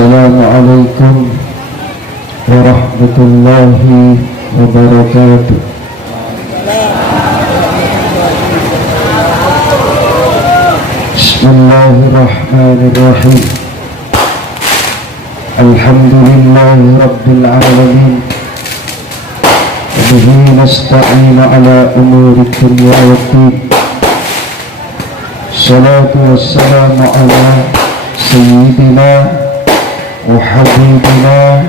Assalamualaikum warahmatullahi wabarakatuh. Bismillahirrahmanirrahim. Alhamdulillahi rabbil alamin. Wa bihi nasta'inu ala umuri dunya waddin. Salatu wassalamu ala sayyidina wa habibina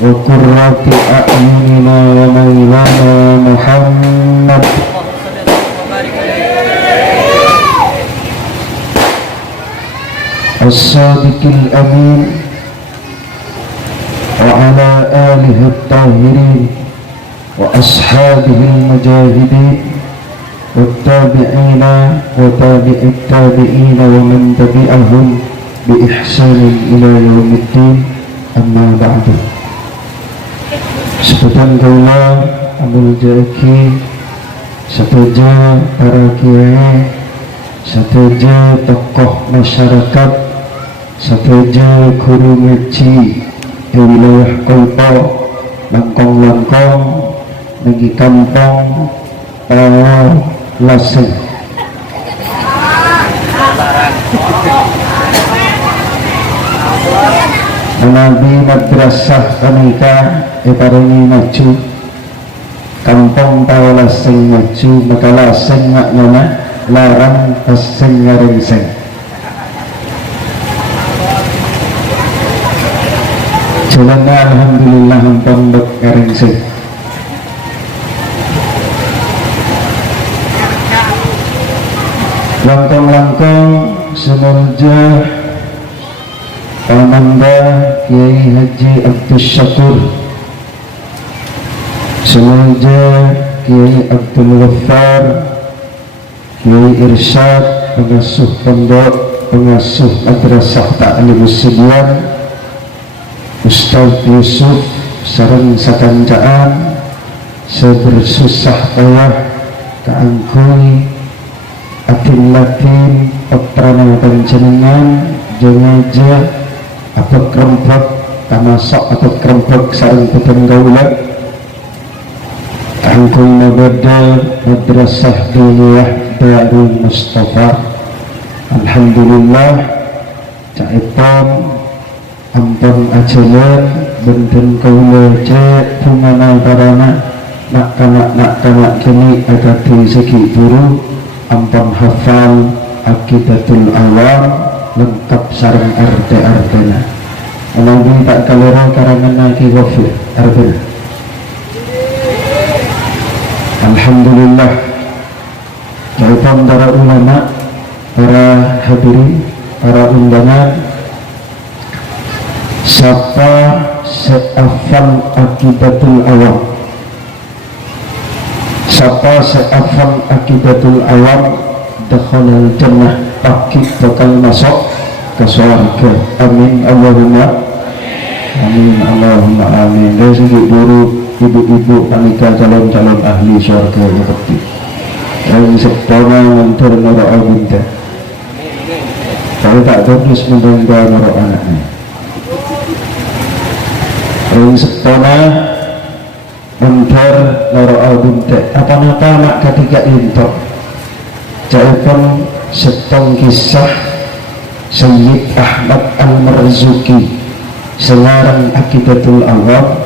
wa qurrati a'yunina wa maulana Muhammad as-sadiqil amin wa ala alihi at-tahirin wa ashabihi al-mujahidin wa tabi'ina wa tabi'it tabi'ina wa man tabi'ahum bi ihsanin ila yaumiddin, amma ba'du. Sebutan kaula amul jaki sateja para kiai, sateja tokoh masyarakat, sateja guru ngaji di wilayah kota langkong-langkong negi kampung Lasem. Nabi madrasah kanika iparingi maju kampung Lasem maju maka Lasem maknanya larang paseng ngaringseng. Jalannya alhamdulillah pondok ngaringseng. Langkong-langkong semuanya Pamanda Kiai Haji Abdul Syakur, semuanya Kiai Abdul Ghaffar, Kiai Irsyad, pengasuh pondok, pengasuh madrasah Ta'limus Sidyan, Ustaz Yusuf sareng sakancaan sebersusah payah kaangkuy atin latin petrana panjenengan jengaja apa kerempet tamasok atau kerempet sareng putun gaula kaangkuy mabada madrasah diniyah Darul Mustafa. Alhamdulillah caitan ampun ajalan benten kaula cek pumana parana nak kanak kini agati segi buru ampun hafal Aqidatul Awam lengkap sareng RT-RT-na. Nabi tak kalora karangan naki wafir RT. Alhamdulillah jauhan para ulama, para hadirin, para undangan, siapa se'afal Aqidatul Awam, siapa se'afal Aqidatul Awam dakhalal jannah, pasti bakal masuk ke surga. Amin Allahumma amin Allahumma amin. Dari segi guru ibu-ibu panika calon-calon ahli surga yakti yang sepona mentor noro'a binta kalau tak terus mendengar noro'a anaknya yang sepona mentor noro'a binta apa-apa mak ketika itu jauhkan setong kisah Sayyid Ahmad Al-Marzuki selarang Aqidatul Awam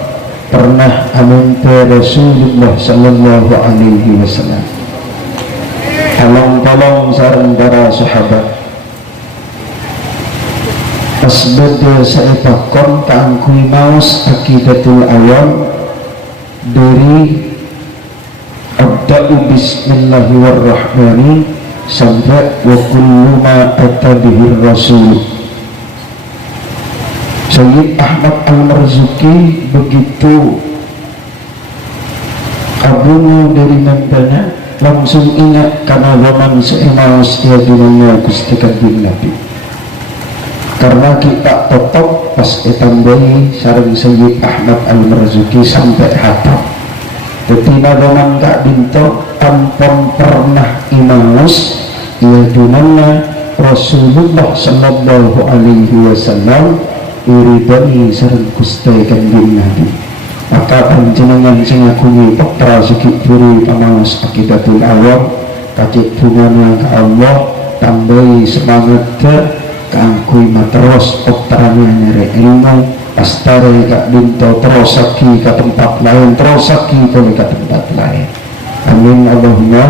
pernah amante Rasulullah sallallahu alaihi wasallam tolong sareng para sahabat asbada saya pakon kaangkuy maus Aqidatul Awam dari abda'u bismillahirrahmanirrahim sampai wa kullu ma atabihir rasul. Sayyid Ahmad Al-Marzuki begitu kabungu dari nandanya langsung ingat karena waman seimaus ya dunia Gusti Kanjeng Nabi. Karena kita tetap pas ditambahi sareng Sayyid Ahmad Al-Marzuki sampai hatam. Jadi waman gak bintok tampon pernah imaus ya dunia Rasulullah sallallahu alaihi wasallam iridani sareng Gusti Kanjeng Nabi. Maka panjenengan sing ngagungi putra segi buri pamawas Aqidatul Awam kacik bunga ke Allah, tambahi semangat ke keangkui matros putranya nyari ilmu astare kak binto terus lagi ke tempat lain, terus lagi boleh ke tempat lain. Amin Allahumma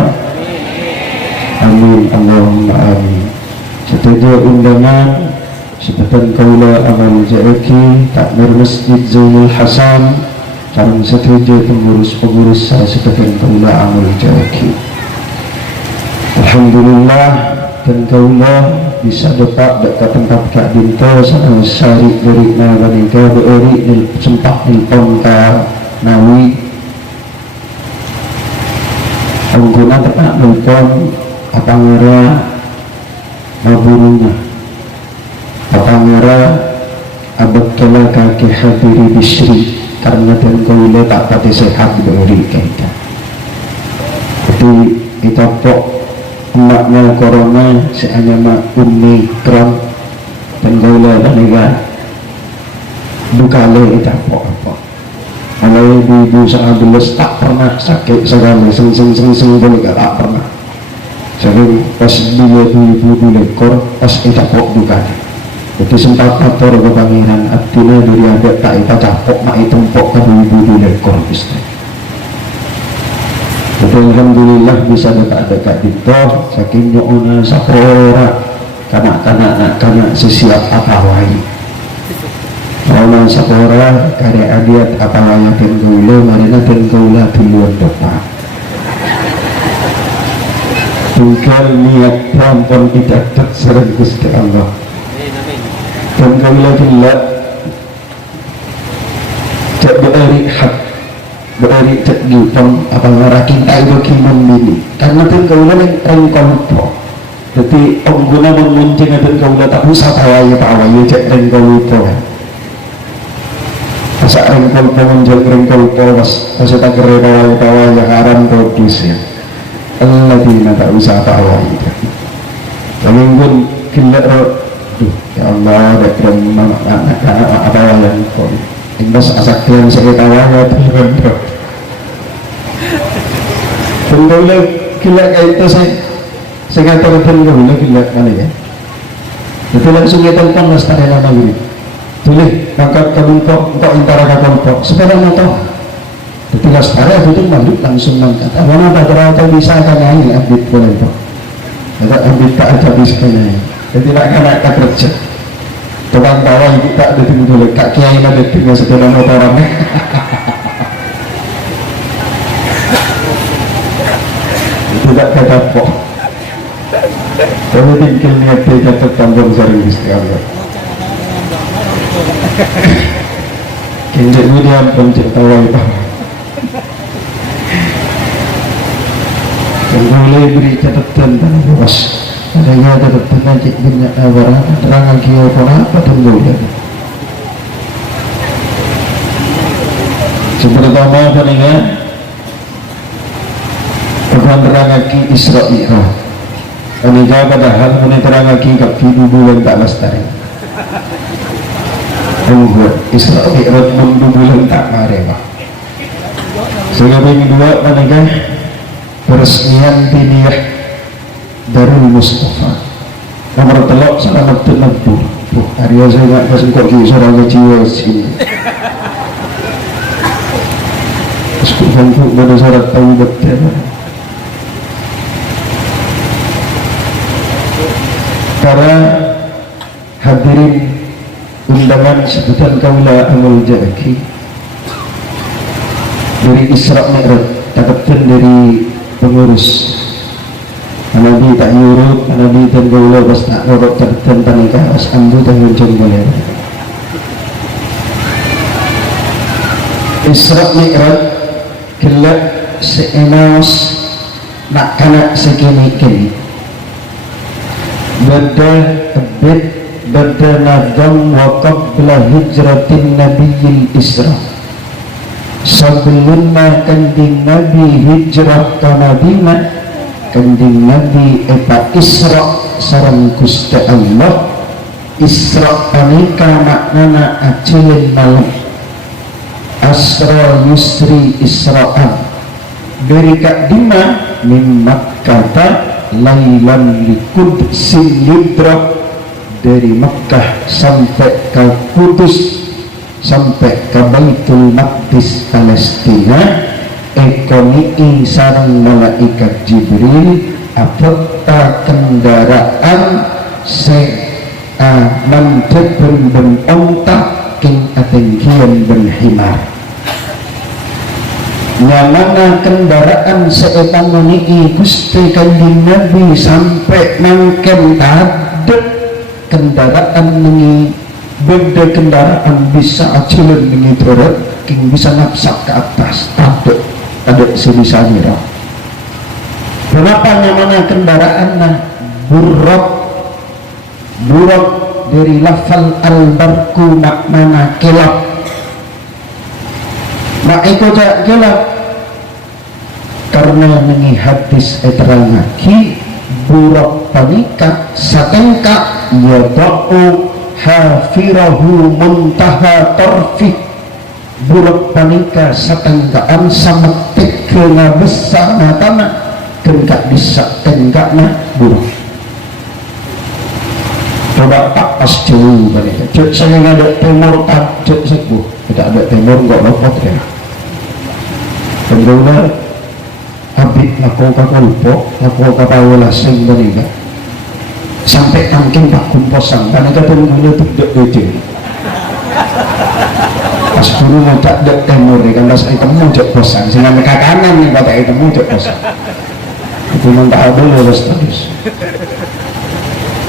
amin Allahumma amin. Setuju undangan sebutan kaula amal jaiki takmir Masjid Zainul Hasan karena setuju pengurus-pengurus saya sebagian kaula amal jaiki. Alhamdulillah dan kaula bisa dapat dekat tempat Kak Binto sama syari dari nabanika beuri di sempat nelpon ka Nawi angguna tepat nelpon apa ngera maburunya apa ngera abadkala kaki hadiri bisri karena dan kaula tak pati sehat beuri kita jadi kita pok emaknya corona seanya mak Omikron dan kaula dan bukale kita apa kalau ibu sangat beles tak pernah sakit sekali seng boleh tak pernah jadi pas dia ibu lekor pas kita pok bukale jadi sempat motor ke pangeran artinya dari ada tak kita capok mak itu pok ke ibu lekor Ustaz. Jadi alhamdulillah bisa dekat-dekat itu saking nyo'ona sapora kanak-kanak sesiap apa wai kalau sapora karya adiat apa waya dan gaula marina dan gaula duluan depan tunggal niat rampon idadat sering Gusti Allah dan gaula gila cek be'eri hak berari cekgipang apa ngarakin tayo kiman mini karena ten kaula yang rengkol po jadi pengguna menguncing dan kaula tak usah tawaya pawaya cek rengkol po masa rengkol po menjel rengkol po pas tak kere pawaya karan produs ya alladina tak usah tawaya lalu pun gila ya Allah ada keren apa yang po Indos asak yang saya tawanya terbentuk Tunggu gila kayak itu saya kata tunggu gila mana ya itu langsung kita telepon lestari lama gini tulis angkat kebentuk untuk intara kebentuk sepeda motor jadi lestari itu manduk langsung mangkat mana pada bisa kan ini abit boleh itu ada abit tak ada bisa ini jadi tidak kena kerja tukang tawa itu tak ada tinggal kak kiai ada tinggal sepeda motoran tidak kata pok tapi tinggal niat dia kata tambang sering Gusti Allah kinjek dia pencet tawa itu dan boleh beri catatan dan bos adanya catatan nanti banyak awaran terangan kio apa dan boleh sepertama apa nih ya Tuhan terangaki Isra Mi'raj Anika padahal terangaki kak video bulan tak lestari membuat Isra Mi'raj bulan tak marah sehingga yang kedua Anika peresmian diniyah Darul Mustafa nomor telok selamat tenabur Arya saya gak kesengkok di seorang jiwa sini kesempatan pada syarat tahu betul para hadirin undangan sebutan kaula amal jaki dari Isra Mi'raj dapatkan dari pengurus Nabi tak yurut Nabi dan kaula pas tak ngorok terten tanika as ambu tangan jenggoler Isra Mi'raj kila seenaos nak kanak segini-gini bada abid bada nadam wa qabla hijratin nabiyil Isra sebelumnya kanding Nabi hijrah ke Madinah kanding Nabi eta Isra sareng Gusti Allah Isra panika maknana acilin malam, asra yusri isra'an, dari kadima min Makkata lailan likudsin yudra, dari Makkah sampai ke Kudus, sampai ke Baitul Maqdis Palestina, ekoni sarang malaikat Jibril apota kendaraan se mantep ben onta king atengkian ben himar. Nyamana kendaraan seetan menii Gusti Kanjeng Nabi sampai mangken tadek kendaraan mengi beda kendaraan bisa acilen mengi turut king bisa nafsak ke atas tadek tadek sebisanya. Kenapa nyamana kendaraan buruk dari lafal al-barku maknana kelap, mak iko jak kelap karena mengi hadis eterangaki buruk panika satengka yada'u hafirahu muntaha torfih, buruk panika satengkaan sametik kena besar matana kengkak bisa tenggakna buruk. Coba tak pas jauh balik. Cek saya ada timur tak cek sebuah. Tidak ada timur enggak lopot ya. Pengguna abik lako kakulpo, lako kapawala sing balik. Sampai angking pak kumposang. Karena kita pengguna tidak ujung. Pas dulu mau tak ada timur ni. Karena saya temu cek posang. Sehingga mereka kanan ni kata temu cek posang. Itu memang tak ada lulus terus.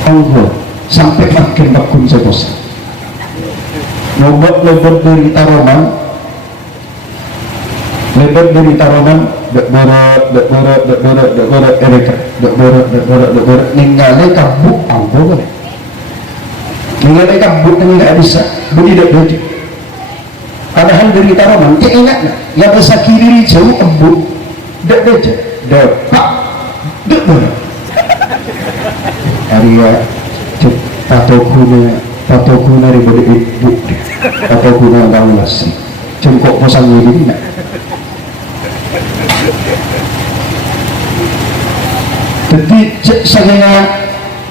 Anggur. Sampai makin bakun saya bosan. Ngobat lebat dari Taroman, dek berat ereka, dek berat ninggalnya kabut anggo kan? Ninggalnya kabut yang nggak bisa, budi dek budi. Padahal dari Taroman, dia ingat nggak? Yang besar kiri jauh kabut, dek beja, dek pak, dek berat. Arya patokuna daripada ibu patokuna banglas cengkok posang ini nak jadi saya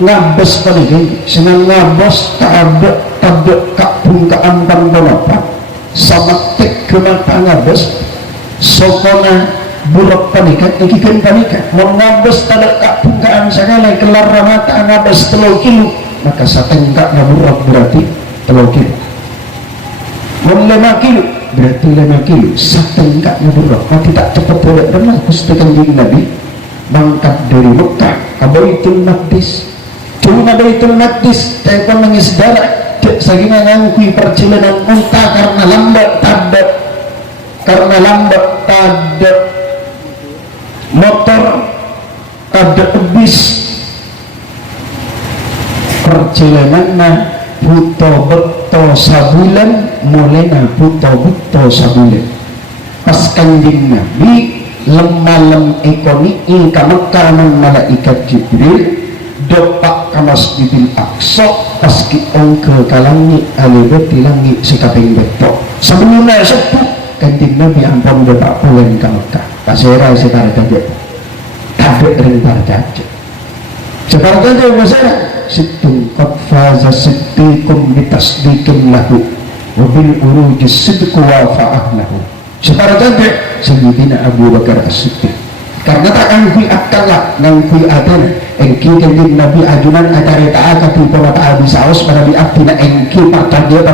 ngabes paling senang ngabes tak ada kabungkaan pandonapa sama tek kenapa ngabes sokona buruk panikan ikikan panikan mau ngabes tak ada kabungkaan segala kelar mata ngabes 3 kilo maka satengkak buruk berarti 3 kilo mau 5 kilo berarti 5 kilo satengkak buruk maka tidak cepat boleh pernah Gusti Kanjeng Nabi mangkat dari Mekah ke Baitul Maqdis cuma Baitul Maqdis telepon nangis darah sagina ngangkui perjalanan unta karena lambat tadak motor tadak bis perjalanan buto beto sabulan mulai buto beto sabulan pas Kanjeng Nabi lem ekoni ka Mekah malaikat Jibril dopak ka Masjidil Aqsa pas ki ongke kalangi alebet tilangi sikaping beto sebelumnya sepuh Kanjeng Nabi ampun dopak pulen ka Mekah pasera sekarang kaget tabek ring parjaje sekarang kaget pasera situng qad faza siddiqum bitasdiqin lahu wabil uruji sidqu wa fa'ahlahu sekarang kaget Sayyidina Abu Bakar As-Siddiq karena tak ngangkui akal ngangkui adan engki Kanjeng Nabi ajunan acara ta'aka tipe mata abis saus pada biaktina engki partadia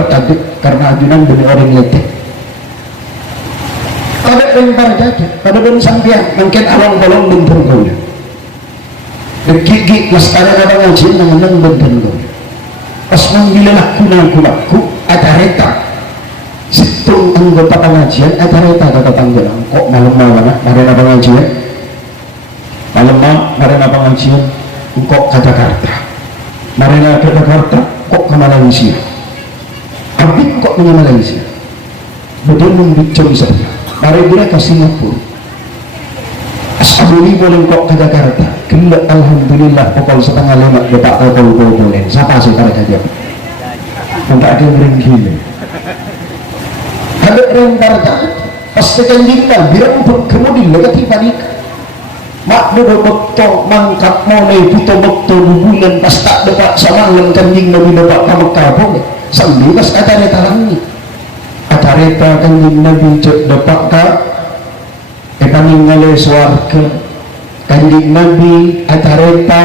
karena ajunan benih orang letek pada lempar jaja pada ben sampian mungkin awang bolong bentur gaunya gigi lestari ada ngaji mengenang bentur gaunya pas menggila laku acareta situng anggota pengajian acareta kata tanggal kok malam-malam marina pengajian marina pengajian kok ke Jakarta marina ke Jakarta kok ke Malaysia abik kok ke Malaysia betul membicam saja mari dia ke Singapura asabuli boleh kok ke Jakarta kena alhamdulillah pokok 4:30 depak pokok boleh siapa sih pada kajian tak ada ngering gila ada rentar tak pasti kanjing Nabi rambut kemudian legati panik mak betul mangkap monai puto betul hubungan pas tak dapat sama dengan kanjing Nabi dapat kamu kabung sambil pas kata reta langit kata reta kanjing Nabi cek dapat kak epaningale suarga kanjing Nabi kata reta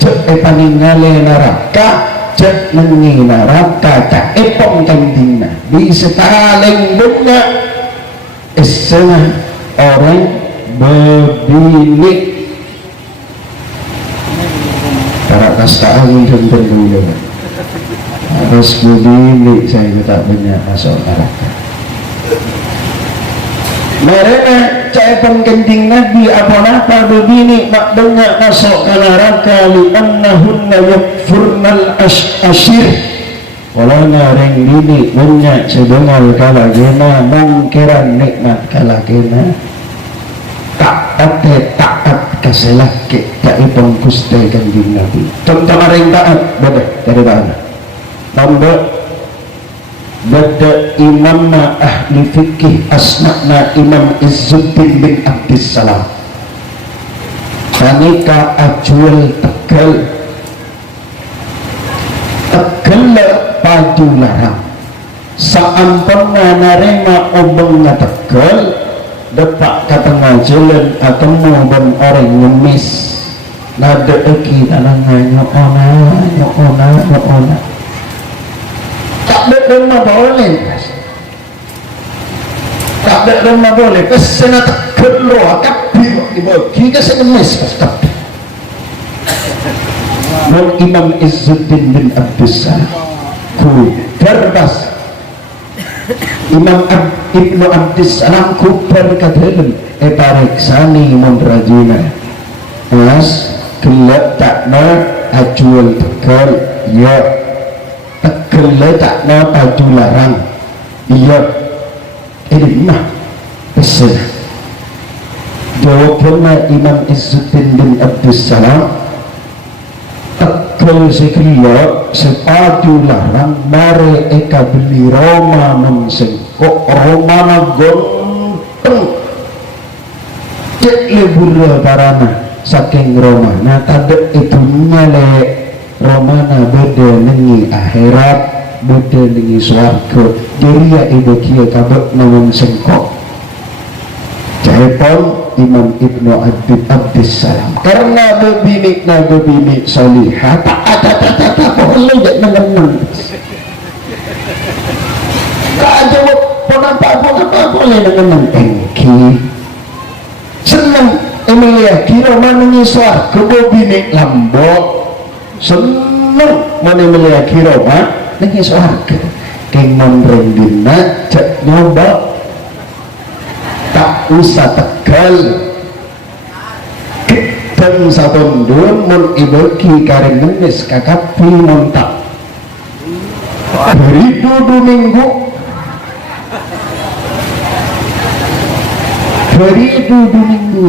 cek epaningale neraka cek nengi neraka tak epong kanjing Nabi sekaling bunga setengah orang berbini para kasta angin dan tentunya harus berbini saya tak banyak masuk neraka mereka cai pengkenting Nabi apa-apa berbini mak banyak masuk ke neraka li'annahunna yakfurnal ashir kalau nareng bini banyak sedengar kalagena mungkiran nikmat kalagena taat kaselake tak ipong kustai kanjing Nabi contoh nareng taat beda dari mana nombor beda imamna ahli fikih asmakna Imam Izzuddin bin Abdissalam kanika ajual tegal padu larang saampuna narema obeng ngategal depak ke tengah jalan atau moben orang ngemis nada eki tanangnya nyokona tak ada rumah boleh tak ada rumah boleh kesana tegal roh kapi dibagi kesana ngemis tapi Imam Izzuddin bin Abdissalam ku berbas Imam Ibnu Abdissalam ku berkatakan pariksani mondrajina mas gelap takna ajual tegal ya tegal takna aju larang iya ini mah pesan jawabnya Imam Izzuddin bin Abdissalam tegal sekalian sepatu larang mare eka beli Roma mensengkok Romana gonteng cek lebur parana saking Romana tade itu nyale Romana beda nengi akhirat beda nengi swarga jadi ya ibu kia kabek namun sengkok jaipon Imam Ibnu Abdissalam karena berbini salihah tak ada boleh jadi mengenang tak ada apa boleh mengenang engki senang Emilia kira manengi suar kebo bini lambok senang mana Emilia kira manengi suar keng mondrendina cek nyoba tak usah tegal dan sabondun mun ibeki kareng ngemis kakapi montak beribu 2 minggu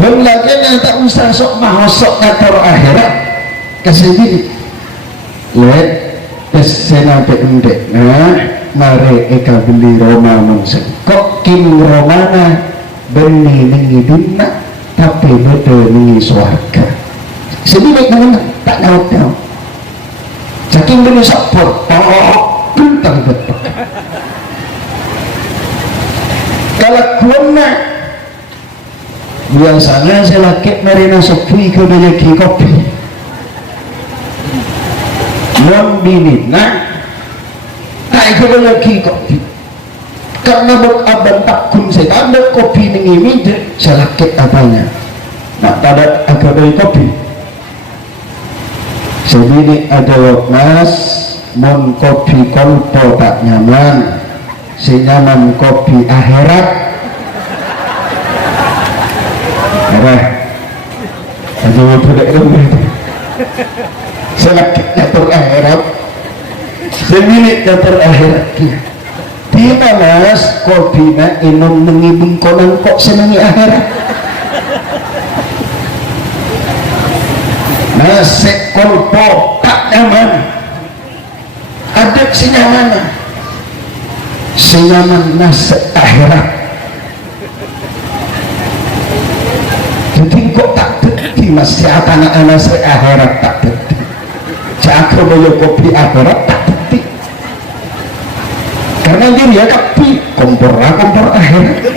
belakangnya tak usah sok mahosok kator akhirat kesini lihat kesena pendek mare eka beli Roma mensengkok kim Romana beni nengi dina tapi beda nengi swarga sedikit mengenal tak tahu saking beni sapor bintang betul kalau kuana biasanya saya laki merina sepi ke beli kopi non binina tak ikut lagi kopi karena abang takun saya ada kopi ini saya lakit apanya nak ada agak dari kopi jadi ada mas mon kopi kolpo tak nyaman si nyaman kopi akhirat ada budak itu saya lakit nyatur akhirat semilik nyatur akhirat di mana kopi na inum nengi bengkonan kok senangi akhirat nasik kolpo tak nyaman ada senyaman nasi akhirat. Jadi kok tak deti masih anak-anak se akhirat tak deti. Jago bayo kopi akhirat tak deti. Karena dia ya kopi kompor akhirat.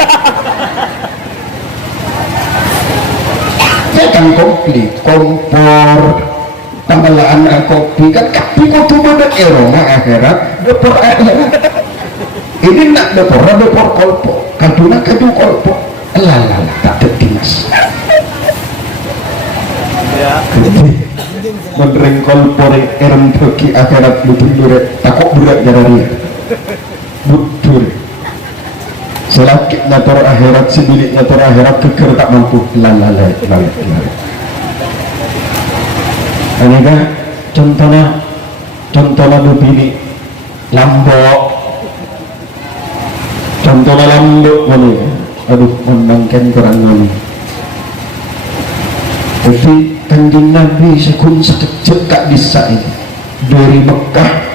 Ya kan komplit kompor pengelolaan kopi kan kopi kudu ada eroma akhirat dapur akhirat. Ini nak dapur kolpo kaduna kadu kolpo lala tak deti mas. Mendereng kolpor erem bagi akhirat betul durek takut berat jarari betul selakit nator akhirat sebilik nator akhirat keker tak mampu lalala ini kan contohnya begini lambok ini aduh menangkan kurang ini jadi Kanjeng Nabi sekun sekejap kak bisa ini dari Mekah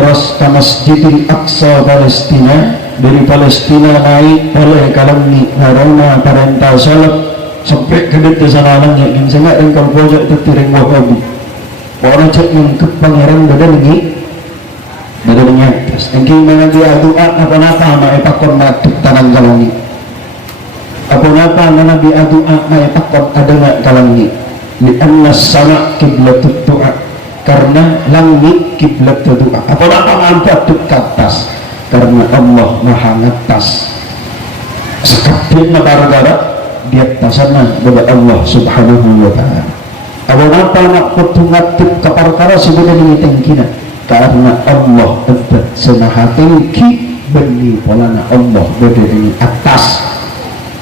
terus ke Masjidil Aqsa Palestina, dari Palestina naik oleh kalangi Harona perintah salat sampai ke desa Sanalangnya ingin sangat engkau pojok tertiring wahabi orang cek yang ke pangeran badannya atas engkau mengaji doa apa-apa maepakon matuk tanang kalangi apa-apa Nabi doa maepakon adalah kalangi lianna sama kiblatut doa karena langit kiblat doa apa-apa mampatut ke atas karena Allah maha ngatas sekapin negara di atas sana kepada Allah subhanahu wa ta'ala apa-apa nak petungatut ke perkara sebenarnya tingkina karena Allah ada senaha tinggi beni polana Allah berada di atas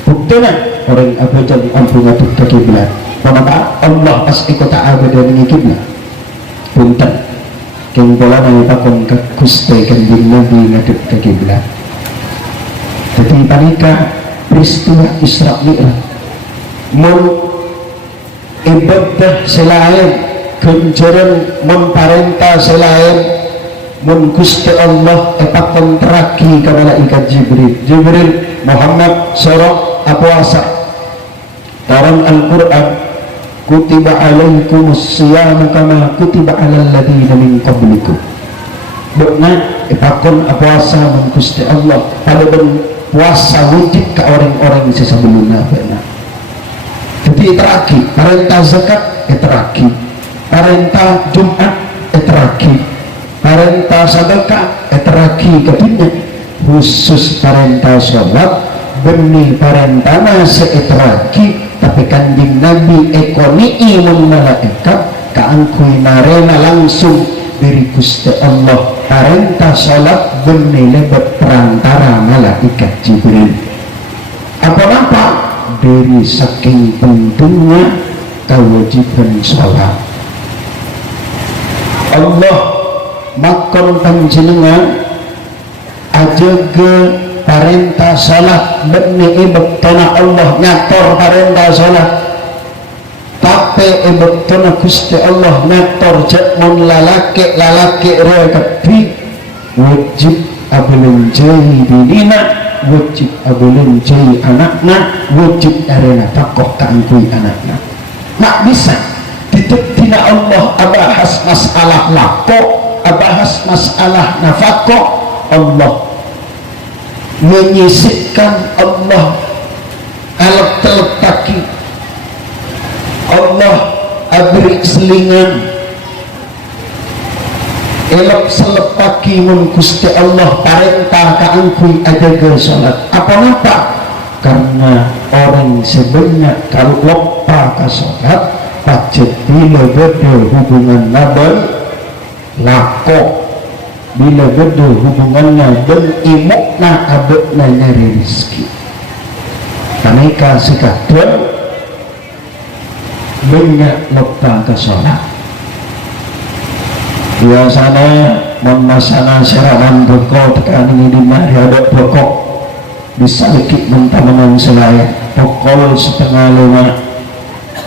buktinya orang apa jadi ampungatut ke kiblat kenapa Allah pas ikut berada di kiblat punten keng pola nang pakon ke Gusti Kanjeng Nabi ngadep ke kiblat. Jadi panika peristiwa Isra Mi'raj mun ibadah selain kenjaran memparentah selain mun Gusti Allah pakon teraki ke malaikat Jibril Muhammad surah Al-Puasa dalam Al-Quran kutiba alaikumus siyam kama kutiba alal ladina min qablikum benar ipakon puasa mengkusti Allah pada puasa wajib ke orang-orang sebelumnya benar jadi teraki perintah zakat teraki perintah Jumat teraki perintah sedekah teraki kedua khusus perintah sholat benih perintah nasi teraki tapi Kanjeng Nabi ekoni imun malaikat kaangkui narena langsung dari Gusti Allah perintah salat demi lebat perantara malaikat Jibril apa-apa dari saking pentingnya kewajiban salat Allah makon panjenengan aja ke perintah salat benih ibadana Allah ngator perintah salat tapi ibadana Gusti Allah ngator cek mun lalaki roh kabeh wajib abulun jai dinina wajib abulun jai anakna wajib arena takoh kaangkui anakna mak bisa ditetina Allah abahas masalah lako abahas masalah nafako Allah menyisipkan Allah alat teletaki Allah abri selingan elok selepaki mun Gusti Allah perintah kaangkui ajaga salat apa-apa karena orang sebanyak kalau lupa ke salat pacet bila beda hubungan nabal lako bila beda hubungannya dan imukna abadna nyari rezeki kaneka sekadar banyak lupa ke sholat biasanya memasana serawan bokok tekan ini di mari ada bokok bisa lekik mentamangan selain pokol setengah lima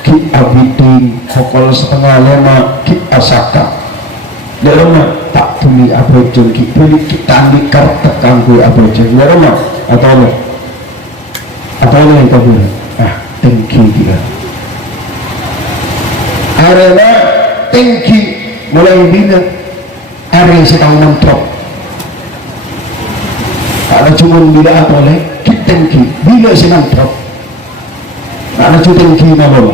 ki abidin pokol setengah lima ki asaka dalam tak tuli apa jengki beli kita ambil kartu kangkui apa jengki dalam atau yang kau beli tengki dia arena tengki mulai bina area setang mentok ada cuma bila apa oleh kita tengki bila si mentok ada cuma tengki malam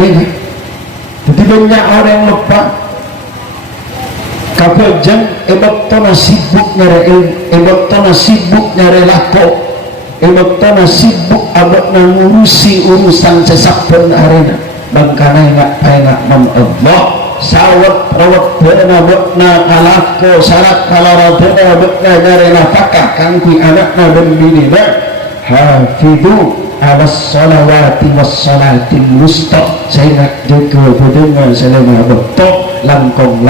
ini jadi banyak orang yang lupa kapal jam tona sibuk nyari lako sibuk abad ngurusi urusan sesakpen arena bangkana enggak mam Allah sawat rawat dana bakna alako salat kalarabena bakna nyari nafkah kangkui anakna dan binina hafidhu alas salawati was salatil wusta saya nak jaga dengan selama betul langkong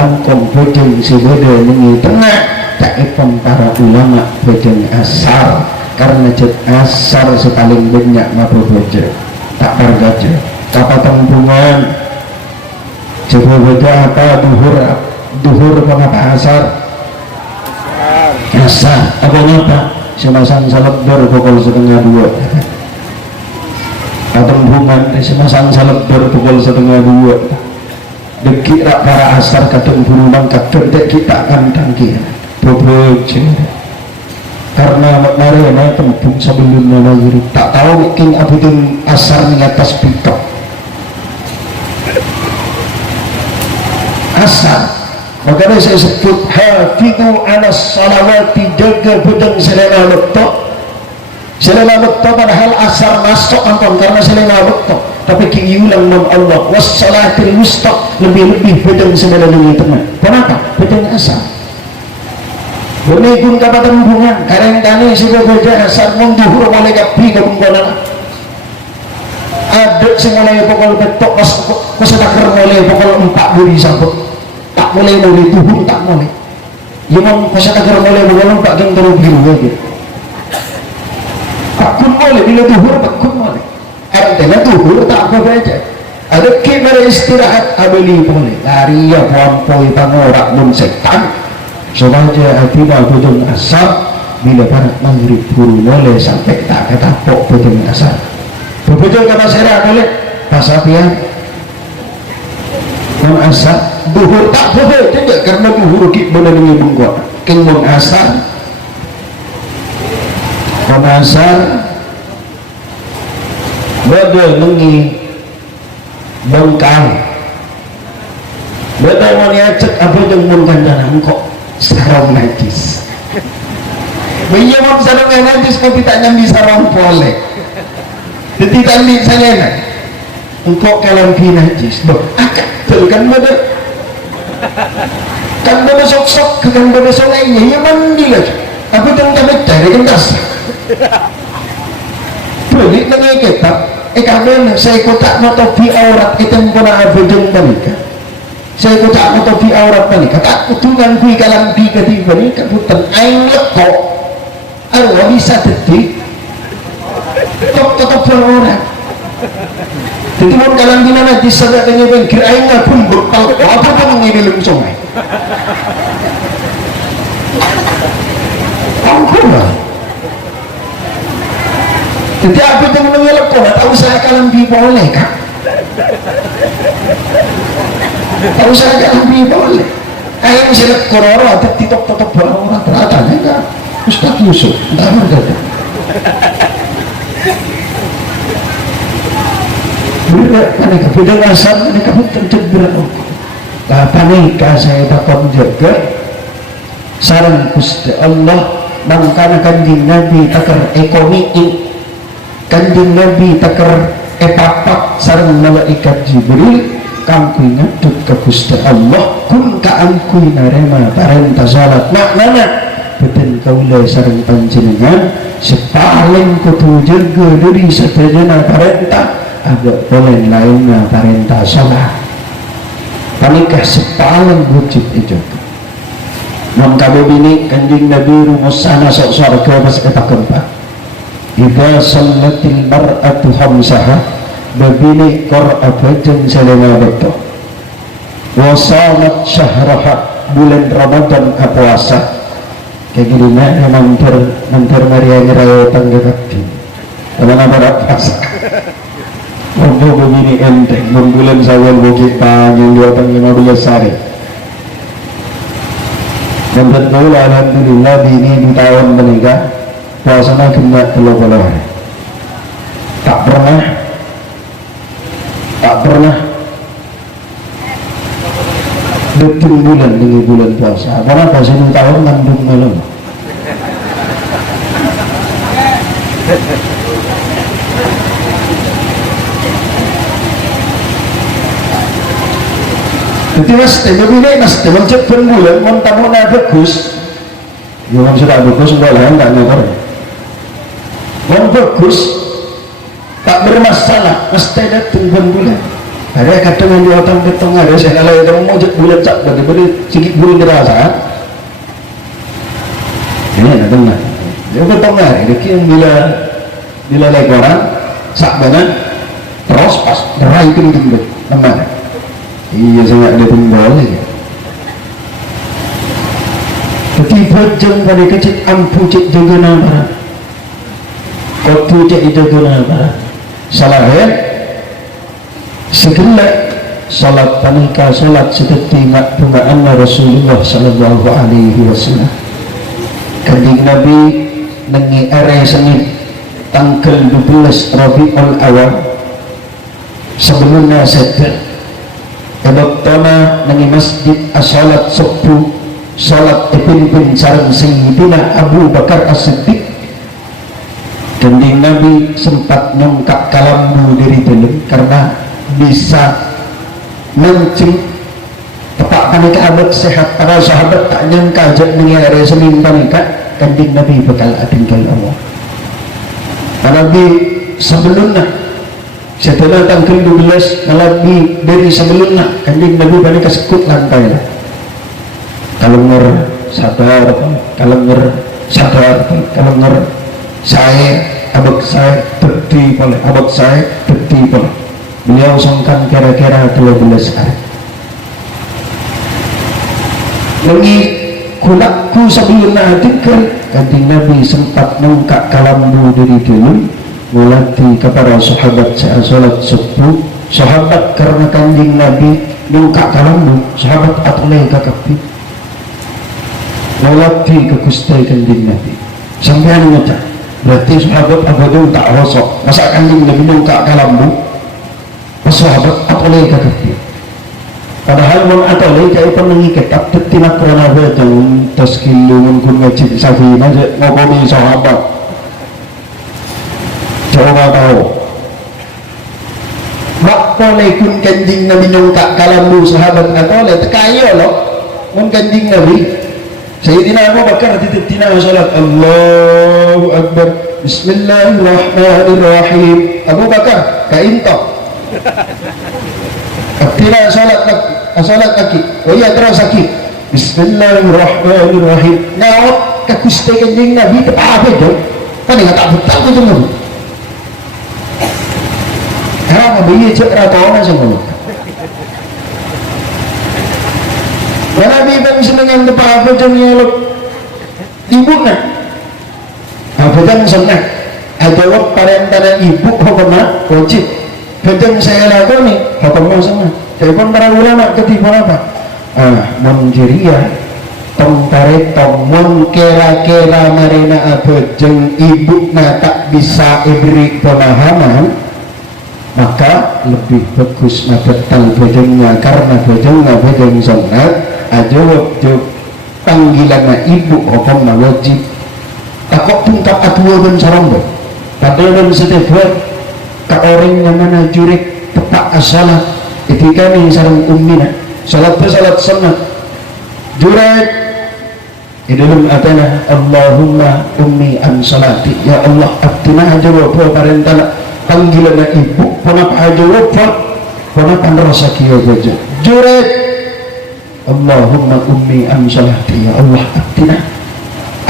bojeng si beda nengi tengah tak ipam para ulama bojeng asar karena jet asar sepaling banyak mabu bojeng tak bergaja kapatan bungan coba beda apa duhur apa asar apa semasan salat pukul 1:30 atau bungan semasan salat pukul 1:30 dekik rak para asar kadang burunang kadang tak kita akan tangki boboje karena maknanya tembung sebelum maghrib tak tahu mungkin abidin asar di atas pikap asar makanya saya sebut hafidhu ala salawati jaga bedeng selera betok padahal asar masuk ampun karena selera betok tapi kini ulang nom Allah wassalatil wusta lebih-lebih bedeng sebenarnya teman kenapa? Bedeng asar boleh pun kapatan hubungan karena tani sudah beda asar mengduhur oleh kapi kebungkonan ada semulai pokok betok masa takar mulai pokok 4 buri sabuk tak mulai duhur tak mulai yang masa takar mulai pokok 4 yang terus biru aja takut mulai bila duhur takut mulai artinya duhur tak apa baca ada kemana istirahat abeli boleh lari ya pompoi pangorak bun setan soalnya tidak bujung asap bila para maghrib buru boleh sampai tak kata pok bujung asap bujung kata serah boleh pasapian non asap duhur tak boleh tidak karena duhur kik benar ini bungkot kembang asap non asap badai mengi bengkang badai mau niacek apa yang mengkandaran kok sarang najis iya mau sarang najis kok tidak nyambi sarang polek jadi tadi saya engkau kalau najis akal kan pada sok-sok kan pada solehnya ya mandi lah apa yang kami cari kan dasar beli dengan kitab kami saya kotak notofi aurat itu menggunakan bujung menikah saya kotak notofi aurat menikah tak kutungan kui kalang di ketiba menikah putan aing lekok arwah bisa detik tetap orang jadi mau kalang di mana disadaknya bengkir aing gak pun bekal apa pun mengirim sungai angkulah jadi aku itu mengelak kok tak usah kalang bi boleh kak tak usah kalang bi boleh kayak misalnya kororo ada titok-titok orang teratanya kak Ustaz Yusuf tak berkata berat mereka beda asal mereka pun tercederan apa nikah saya takut jaga sarang Gusti Allah mangkana kanjeng Nabi takar ekonomi kanjeng Nabi takar epapak sarang malaikat Jibril kangkui ngadut ke Gusti Allah kun kaangkui narema parenta salat maknanya beten kaula sarang panjenengan sepaling kudu jaga diri sedayana parenta agak boleh lainnya parenta salat panikah sepaling wujud itu maka bini kanjeng Nabi rumus sana sok surga pas kita keempat idza sallatil mar'atu khamsaha babini qara'a bajun salama beto wa shamat syahraha, bulan Ramadan puasa kayak gini memang mentir Maria ngeraya tangga kaki karena apa puasa mau begini enteng bulan Syawal bukit panjang 2 tahun 15 hari dan betul alhamdulillah ini di tahun menikah puasanya kena 30 hari tak pernah detik bulan dengan bulan puasa karena puasa ini tahun ngandung malam jadi mesti mencet bulan montamona bagus yang sudah bagus enggak lah enggak ngabar bagus tak bermasalah mesti datang bulan ada kadang yang orang ketong ada saya kalau itu mau jek bulan cak beri sedikit bulan dirasa ini ada benar dia ketong ada yang bila lekoran sak banget terus pas berai tinggi mana iya saya ada tinggal ya ketiba jeng pada kecil ampu cek jaga nama kotu cek jaga nama salah ya segala salat panika salat seperti maktumaan Rasulullah sallallahu alaihi wasallam kanjeng Nabi nengi are Senin tanggal 12 Rabiul Awal sebelumnya sedek edoktona nengi masjid salat subuh salat pimpin sareng Sayyidina Abu Bakar As-Siddiq kanjeng Nabi sempat nyongkak kalambu dari dalam karena bisa mencing tepat panika abad sehat para sahabat tak nyangka ajak mengira Senin panika kanjeng Nabi bakal atinggal Allah Nabi sebelumnya setelah tanggal 12 lebih dari sebelumnya kanjeng Nabi panika sekut lantai lah kalengger sadar saya abad saya beti boleh abad saya beti boleh beliau songkan kira-kira 12 hari lagi kulakku sebelum naatikan kanjeng Nabi sempat nongkak kalambu dari dulu mulati kepada sahabat saya salat subuh sahabat karena kanjeng Nabi nongkak kalambu sahabat atoleh kakapi mulati ke kustai kanjeng Nabi sampai ngecak berarti sahabat abadu tak rosok masa kanjeng Nabi nongkak kalambu sahabat atoleh kakaknya padahal mau atoleh kayak pernah ngikat tetina kerana bajang taskilungan kun ngajib safina ngokomi sahabat coba tahu mak boleh kun kanjing Nabi nyongkak kalambu sahabat atoleh tekayo loh mun kanjing Nabi Sayyidina Abu Bakar tetina salat Allahu Akbar Bismillahirrahmanirrahim Abu Bakar kaintok tidak salat kaki oh iya terus kaki Bismillahirrahmanirrahim ngawat kakuste kanjeng Nabi apa dong kan nggak tak betul itu dulu karena bayi cek ratawana semua Nabi bang senengan depan apa jam nyelok ibu nak apa jam senang jawab parentanan ibu hukumnya wajib Benteng saya lakukan nih, apa mau sama? Telepon para ulama ketipu apa? Menjeria, tong mon kera-kera marina abejeng ibu tak bisa ibri pemahaman, maka lebih bagus nabetal bejengnya karena bejengnya bejeng sunat, ajawab panggilan ibu hukum wajib. Takut tungkap atua dan sarambot, padahal dan setiap orang yang mana jurik tepat salat itu kami sarang ummina salat sunat jurik di dalam atana Allahumma ummi an salati ya Allah abdina aja wapa parentana panggilan ibu panapa aja wapa panapa ngerasa kia baca jurik Allahumma ummi an salati ya Allah abdina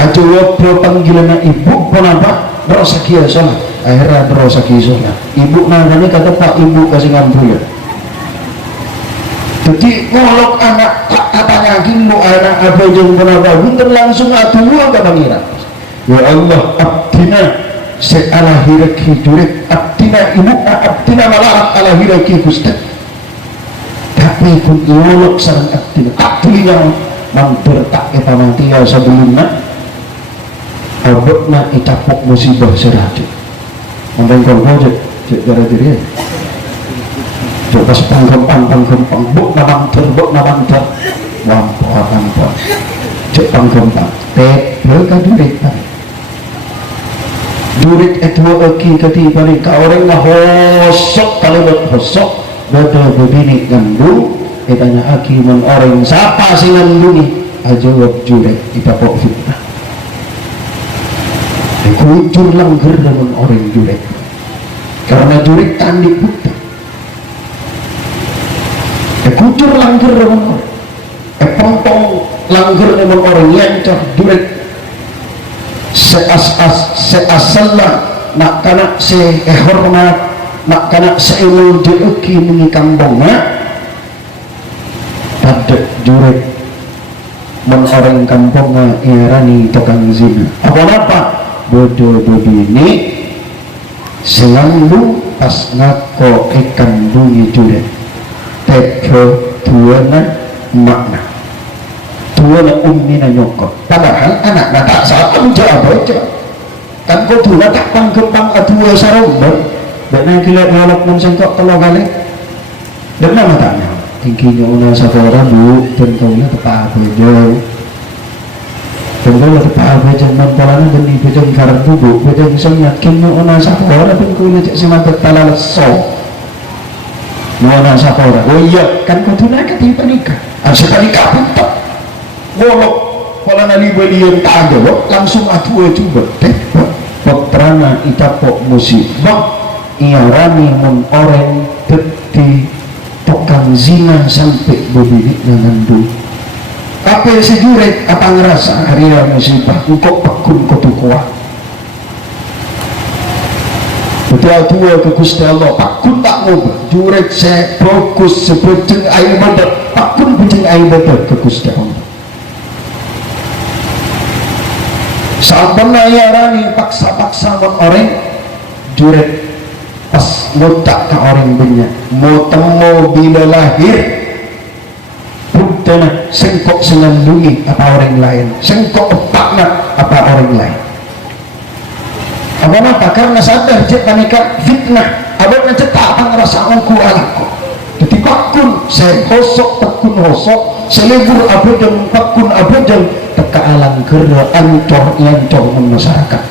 aja wapa panggilan ibu panapa ngerasa kia salat akhirnya terus lagi sholat ibu namanya kata pak ibu kasih ngampul ya Jadi ngolok anak tak katanya gini anak apa yang pernah bunten langsung atuh ke pangeran. Ya Allah abdina se'alahirek hidurik abdina ibu abdina malarat alahireki Gusti. Tapi pun ngolok sarang abdina mampir tak kita mantia sebelumnya abadna itapok musibah serajut. Mungkin kau bojek cek gara diri cek pas panggempang buk namang ter wampor cek panggempang berkah durit durit itu oki ketiba ni ka orang ngahosok kalau hosok bada bebini ngandung itanya aki men orang siapa sih ngandungi ajawab jurit itapok fitnah kujur langgar dengan orang jurit karena jurit tandi buta kujur langgar dengan orang pompong langgar dengan orang yancor jurit seasalla nak kanak hormat nak kanak seilul diuki mengikam bonga pada jurit men orang kampungnya irani tukang zina apa bodoh ini selalu pas ngako ikan bunyi juret teko tuana makna tuana ummina nyokot padahal anak tak saat jawab aja kan kau tuana tak panggempang atua sarombon dan gila ngalok mensengkok kalau kali dan nama tanya tingginya una sapora bu dan kau na tepat jauh tunggu lah tepat bejeng mempolanya benih bejeng karat bubuk bejeng senyat kimnya ona sapora pun kau lecek semangat talal so ona sapora oh iya kan kau tunai ketipa nikah sekali nikah pun tak golok kalau nali belian tak ada langsung atuh coba tepok peperana itapok musibah ia rani mun orang teti tukang zina sampai bebidik ngandung apa yang sejuret apa ngerasa hari musibah engkau pakun kau tu kuat betul tua ke Gusti Allah pakun tak ngubah juret saya fokus sebejeng air mata pakun bejeng air mata ke Gusti Allah saat penayarani paksa-paksa orang juret pas ngotak ke orang banyak mau temu bila lahir putana sengkok senandungi apa orang lain sengkok otakna apa orang lain apa karena sadar cek panika fitnah abang cetak apa ngerasa angku alako jadi pakun saya hosok pakun hosok selebur abadang pakun abadang teka alang kera ancor masyarakat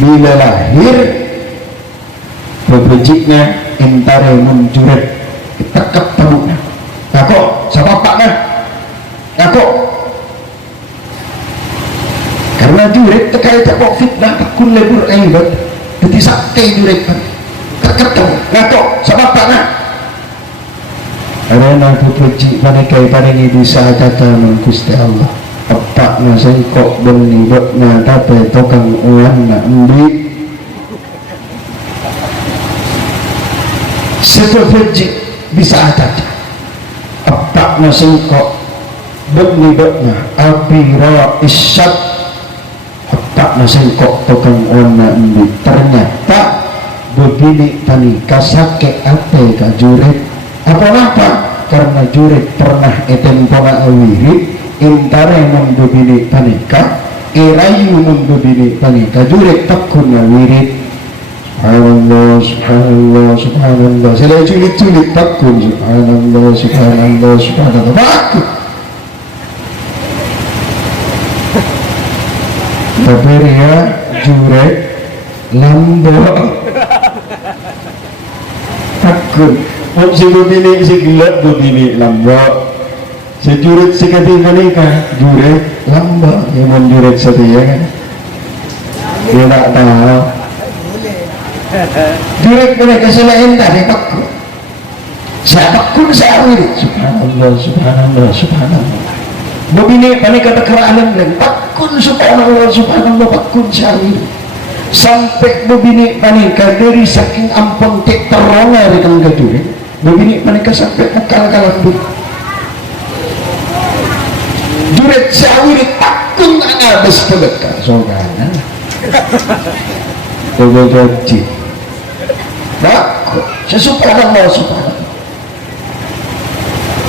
bila lahir bebejiknya intare menjuret tekap tabuknya ngako siapa paknya ngako karena juret terkait apa fitnah takun lebur aibat jadi sakte juret terketemu ngako siapa paknya karena bebejik panekai parengi bisa kata Gusti Allah paknya sengkok benih baknya tapi tokang ulang na embi sebebejik bisa ada apa nasengkok benih-benih abira isyad apa nasengkok tukang warna embi ternyata begini tani kasake ate kajurit apa-apa karena jurit pernah etempona awirit intare membebini tanika irayu membebini tanika jurit takun awirit subhanallah subhanallah subhanallah saya culit-culit takun subhanallah subhanallah subhanallah takut tapi ya juret lambok takut mau si begini si gelap begini lambok si juret si ketika nikah juret lambok yang mau juret setia kan dia tak tahu juret mereka selain tadi pakun saya pakun saya wirid subhanallah subhanallah subhanallah begini panik kata keraan dan pakun subhanallah subhanallah pakun saya wirid sampai begini panik dari saking ampun tek terona di tengah juret begini mereka sampai mekal kalambut juret sawirit takun anabes pedekah sogana bogo gaji takut subhanallah subhanallah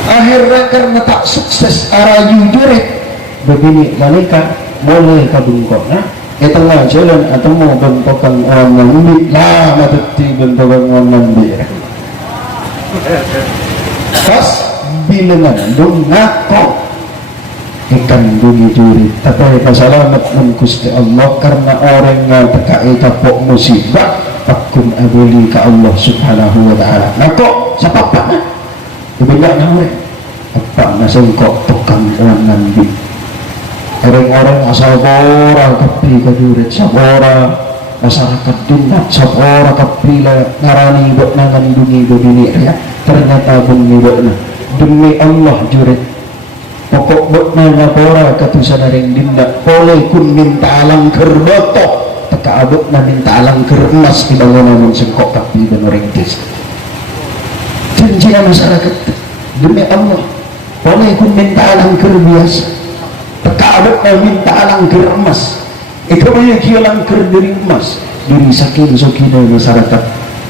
akhirnya karena tak sukses arayu juret begini mereka boleh kabungkok tengah jalan atau mau bentokan orang nambi lah mateti bentokan orang nambi pas bilangan dong ngakok ikan bunyi juri tapi pasalamat mengkusti Allah karena orang yang terkait kapok musibah pakun abuli ke Allah subhanahu wa ta'ala ngakok siapa apa dibendak namanya apa nasengkok tukang orang nambi orang-orang asal bora kapi kajurit sabora masyarakat dinat sabora kapi la ngarani buat nangan dungi begini ya ternyata bunyi buatna demi Allah jurit pokok buat nanga bora katusan ring dinat boleh kun minta alang kerbotok teka abut na minta alang keremas di bangunan sengkok kapi dan orang desa janji masyarakat demi Allah boleh kun minta alang kerbiasa tekabut minta alang emas ikawaya kialang dari emas diri saking sokina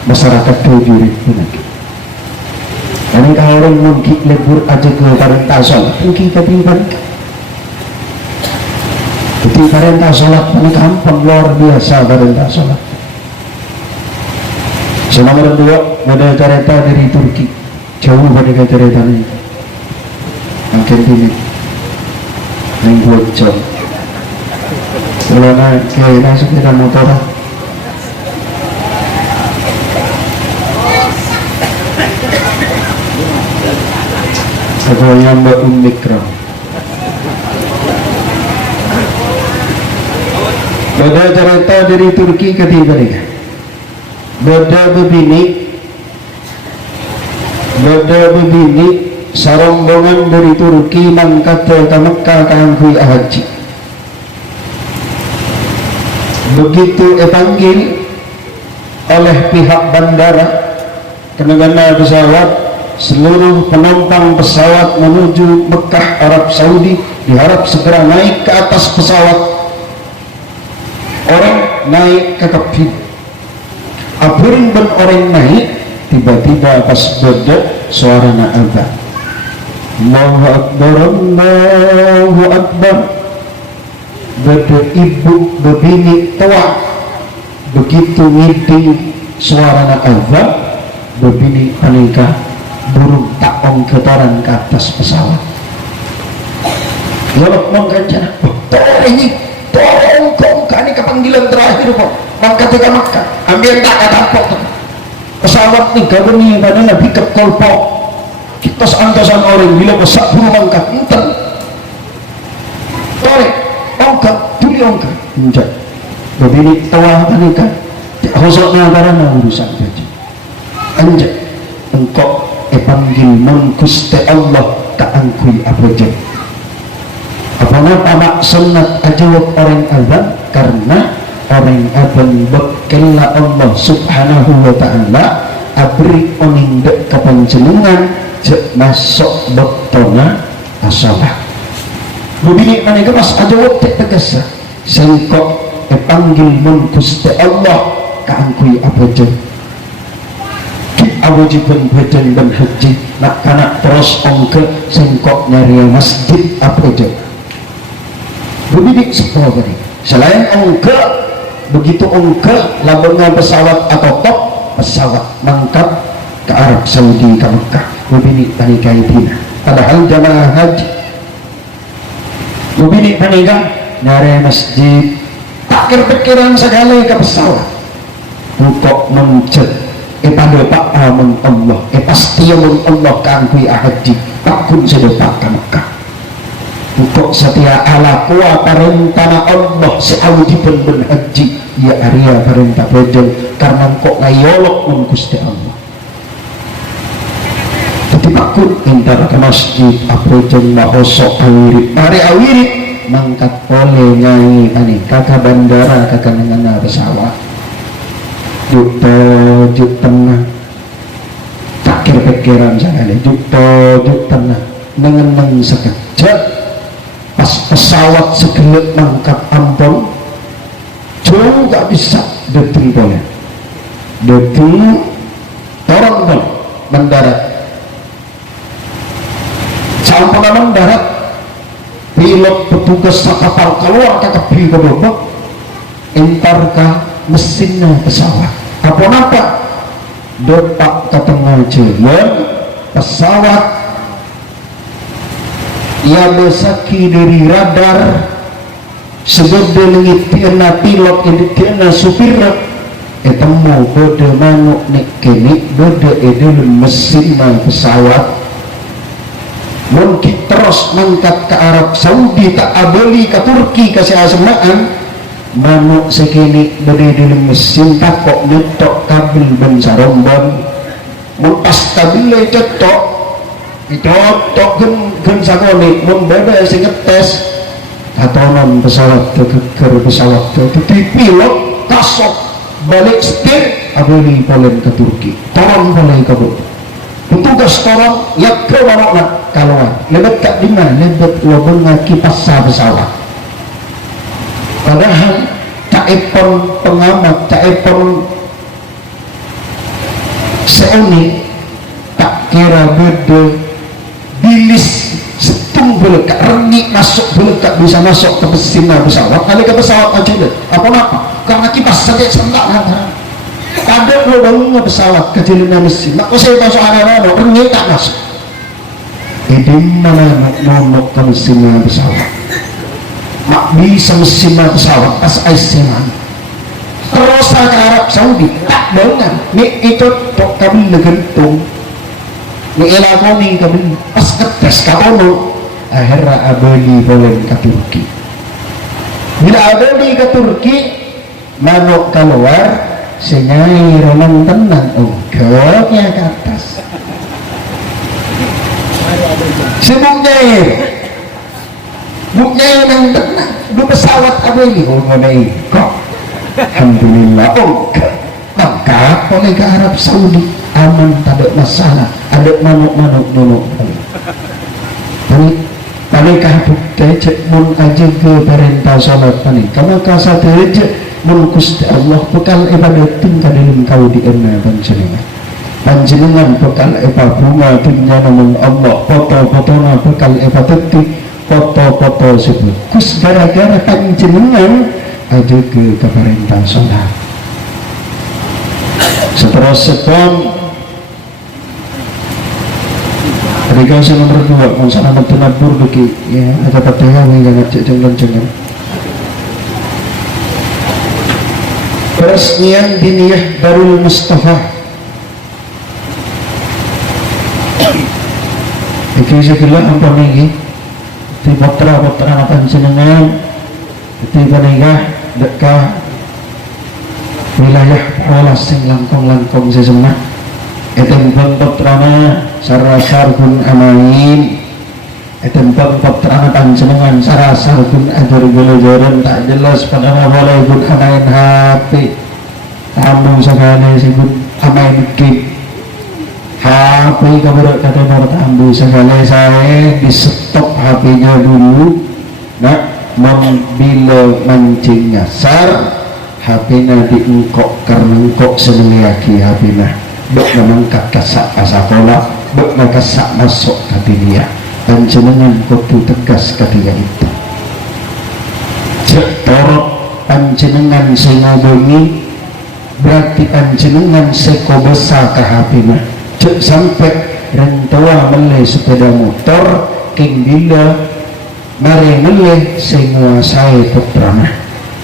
masyarakat tujurit pinagi dan kalau orang mungkin lebur aja ke parenta sholat mungkin ketiban jadi parenta sholat ini gampang luar biasa parenta sholat nomor 2 ada kereta dari Turki jauh pada kereta ini makin tinggi yang buat jam kalau kayak sepeda motor atau yang buat mikro beda cerita dari Turki ketiga nih beda begini sarombongan dari Turki mangkat ke Mekah kangkui haji begitu panggil oleh pihak bandara kena pesawat seluruh penumpang pesawat menuju Mekah Arab Saudi diharap segera naik ke atas pesawat orang naik ke kapten apurin ben orang naik tiba-tiba pas beda suara azan Allahu Akbar Allahu Akbar beda ibu bebini tua begitu ngiting suara azan bebini panika burung takong ketoran ke atas pesawat ya Allah kancana tolong kau ini kepanggilan terakhir kok mangkat ke Makkah ambil tak kata pesawat nih gabungi pada Nabi ke kolpok kita seantasan orang bila besar buru mangkat enten tolek ongkat duli ongkat enjak begini tawa panika hosoknya karena urusan gaji enjak engkau panggil mengkusti Allah tak angkui apa je apa maksudnya ajawab orang azan karena orang azan bekela Allah subhanahu wa ta'ala abri oning dek kepanjenengan cek masuk bektona asalah begini mereka mas ajawab tak tegas sengkok panggil mengkusti Allah tak angkui apa je awajibun badan dan haji nak kanak terus ongke sengkok nyari masjid apa aja begini sepuluh selain ongke begitu ongke lambungnya pesawat atau top pesawat mangkat ke Arab Saudi ke Mekah begini panikai tina padahal jamaah haji begini panikah nyari masjid takir pikiran segala ke pesawat untuk mencet pada pak amun Allah pasti amun Allah kangkui haji takun sedepak ke Mekah untuk setia ala kuat perintah Allah seawudi pun haji ya area perintah bedel karena kok ngayolok mengkusti Allah jadi takun intara ke masjid apa jeng mahosok awirit hari awirit mangkat oleh nyanyi ani kakak bandara kakak nengana pesawat juk tengah takir pikir-pikiran sekali juk tenang mengenang sekejap pas pesawat segelet mangkat ampun jauh gak bisa deting boleh deting orang boleh mendarat sampai mendarat pilot petugas kapal keluar ke tepi ke bawah entar ke mesinnya pesawat apa depak ke tengah jalan pesawat ia besaki dari radar segede lengit tiana pilot ini tiana supirna etemu bode manuk nek kini bode edel mesin pesawat mungkin terus mangkat ke Arab Saudi tak abeli ke Turki kasih asemaan manuk sekini bode edel mesin takok netok kabel ben saromban muntas kabel cetok ditotok gen sakoni mun beda sing ngetes katonan pesawat ke pesawat ke pilot kasok balik setir abeli polen ke Turki torong boleh ke bawah petugas torong yak ke warna kaluan lebet tak dimana lebet lobeng kipas pesawat padahal caipon pengamat caipon seuni tak kira beda bilis setung belekak rengi masuk belekak bisa masuk ke mesin pesawat kali ke pesawat aja deh apa karena kipas saja sentak ada lubangnya pesawat kecilnya mesin mak saya masuk arah-arah rengi tak masuk ini mana nonok ke mesin pesawat mak bisa mesin pesawat pas aisyman terus ke Arab Saudi tak banget nih itu tok kami negentung nih elakoni kami pas ketes kapono akhirnya abeli boleh ke Turki bila abeli ke Turki manuk keluar senyai renang tenang enggaknya ke atas sibuk nyair nang tenang du pesawat abeli mengenai kok alhamdulillah enggak mangkat oleh ke Arab Saudi aman tak ada masalah ada manuk-manuk panikah bukti cek mun aja ke perintah salat panik kamu kasat aja mun Gusti Allah bekal ibadat tinggal dalam kau di ena panjenengan bekal ibadah bunga tinggal namun Allah foto-fotona bekal ibadat foto-foto sebut kus gara-gara panjenengan aja ke perintah salat seterusnya Dikasih nomor 2 masalah menabur lagi ya ada patah yang ngajak jangan peresmian diniyah Darul Mustafa dikasih gila apa nih di putra-putra panjenengan ketika nikah dekat wilayah Kuala sing langkong-langkong sesemah etempon putrana sarasar pun amain etempon putrana panjenengan sarasar pun ajar gelajaran tak jelas pada boleh pun amain HP tamu sekali sibuk amain game HP kabar kata nomor tamu sekali saya di stop HP-nya dulu nak bila mancing nyasar HP-nya diungkok karena ungkok seneng lagi HP-nya buk memang kasak asakola buk kasak masuk ke dia panjenengan kudu tegas ke dia itu cek torok panjenengan sengobengi berarti panjenengan seko besar ke hapina cek sampai rentua meleh sepeda motor king bila mari meleh senguasai putrana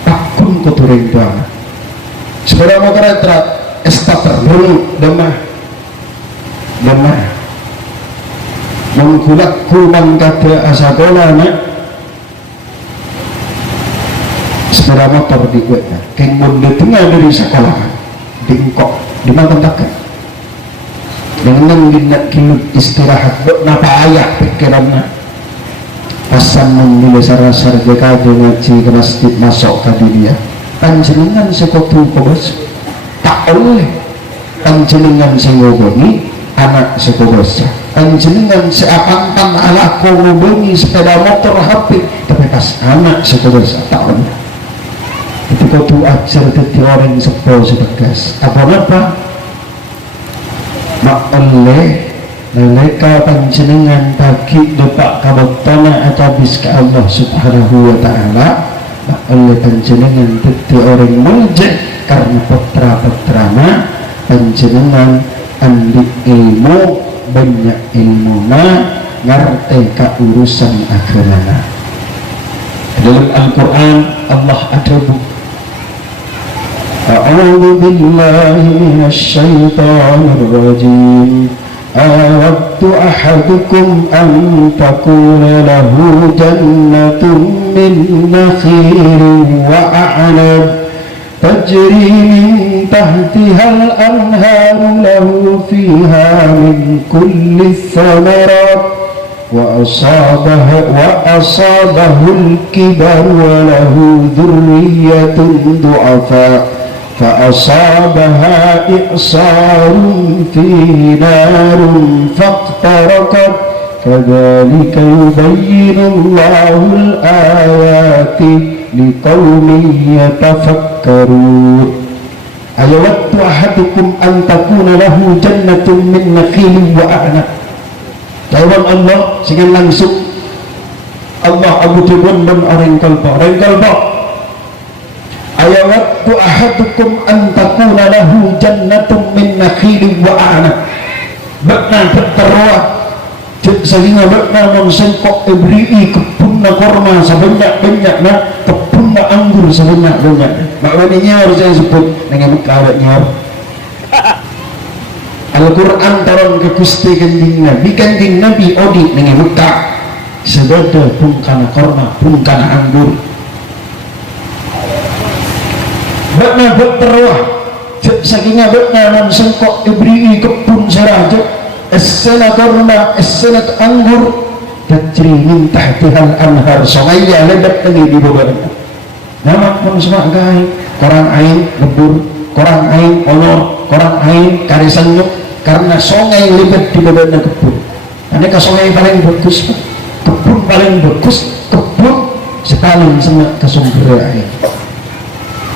takun kudu rentua sepeda motor etrat estater dulu demah mengkulak kumang kata asakola na sepeda motor di gue keng di tengah dari sekolah diingkok dimantantakan dengan ginak kilut istirahat napa ayah pikirannya pasan memilih sarasar jika ngaji ke masjid masuk ke dunia panjenengan sekotu kobos tak oleh panjenengan sengoboni anak sekodosa panjenengan seapan-pan ala kono bengi sepeda motor HP tapi pas anak sekodosa tak benar ketika tu ajar jadi orang sepo setegas apa mak oleh nalika panjenengan bagi depak kabaktana atabis ke Allah subhanahu wa ta'ala mak oleh panjenengan jadi orang muljek karena putra-putrana panjenengan andi ilmu banyak ilmuna ngerti ka urusan agama. Dalam Al-Quran Allah ada A'udzu billahi minasy syaithanir rajim. Awaddu ahadukum an takuna lahu jannatun min nakhilin wa a'nab tajri min tahtiha al-anharu lahu fiha min kulli thamarat وأصابه الكبر وله ذرية ضعفاء فأصابها إعصار فيه نار فاحترقت كذلك يبين الله الآيات لقوم يتفكرون أيود أحدكم أن تكون له جنة من نخيل وأعنب Tawang Allah dengan langsung Allah abu tibun dan orang kalba ayawattu ahadukum an takuna lahu jannatun min nakhilin wa a'nab bakna berteruah sehingga bakna mensengkok ibrii kebun na korma sebanyak-banyak na kebun na anggur sebanyak-banyak maknanya harus saya sebut dengan mekawatnya Al-Quran taron ke Gusti Kanjeng Nabi odi dengan Mekah sedada pun kana korma pun kana anggur bakna berteruah saking bakna nan sengkok ibrii kebun seraja esena korma esena anggur tajri min tahtihal anhar sungai lebat lagi di bawahnya nama pun semua gai korang ain lebur korang ain onor korang ain karisan nyuk karena sungai lebat di bawahnya kebun aneka sungai paling bagus kebun paling bagus kebun sepaling sama ke sumber air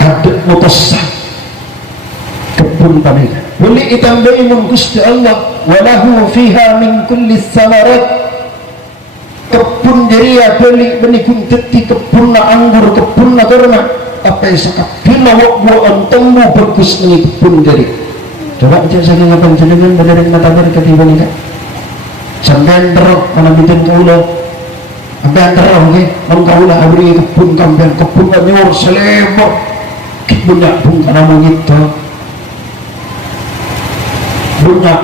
ada mutosah kebun paling boleh itambahi mun Gusti Allah walahu fiha min kulli thamarat kebun jeria beli benikun teti kebun na anggur kebun na korma apa yang sakap bila wak-wakan temu bagus ini kebun jeri coba aja saya ngapain jenengan benerin mata berkati ini kan sampai terok mana bikin kaulah sampai terok kan kaulah abri kebun kampen kebun nyur selebok kebunnya pun karena mengita bunyak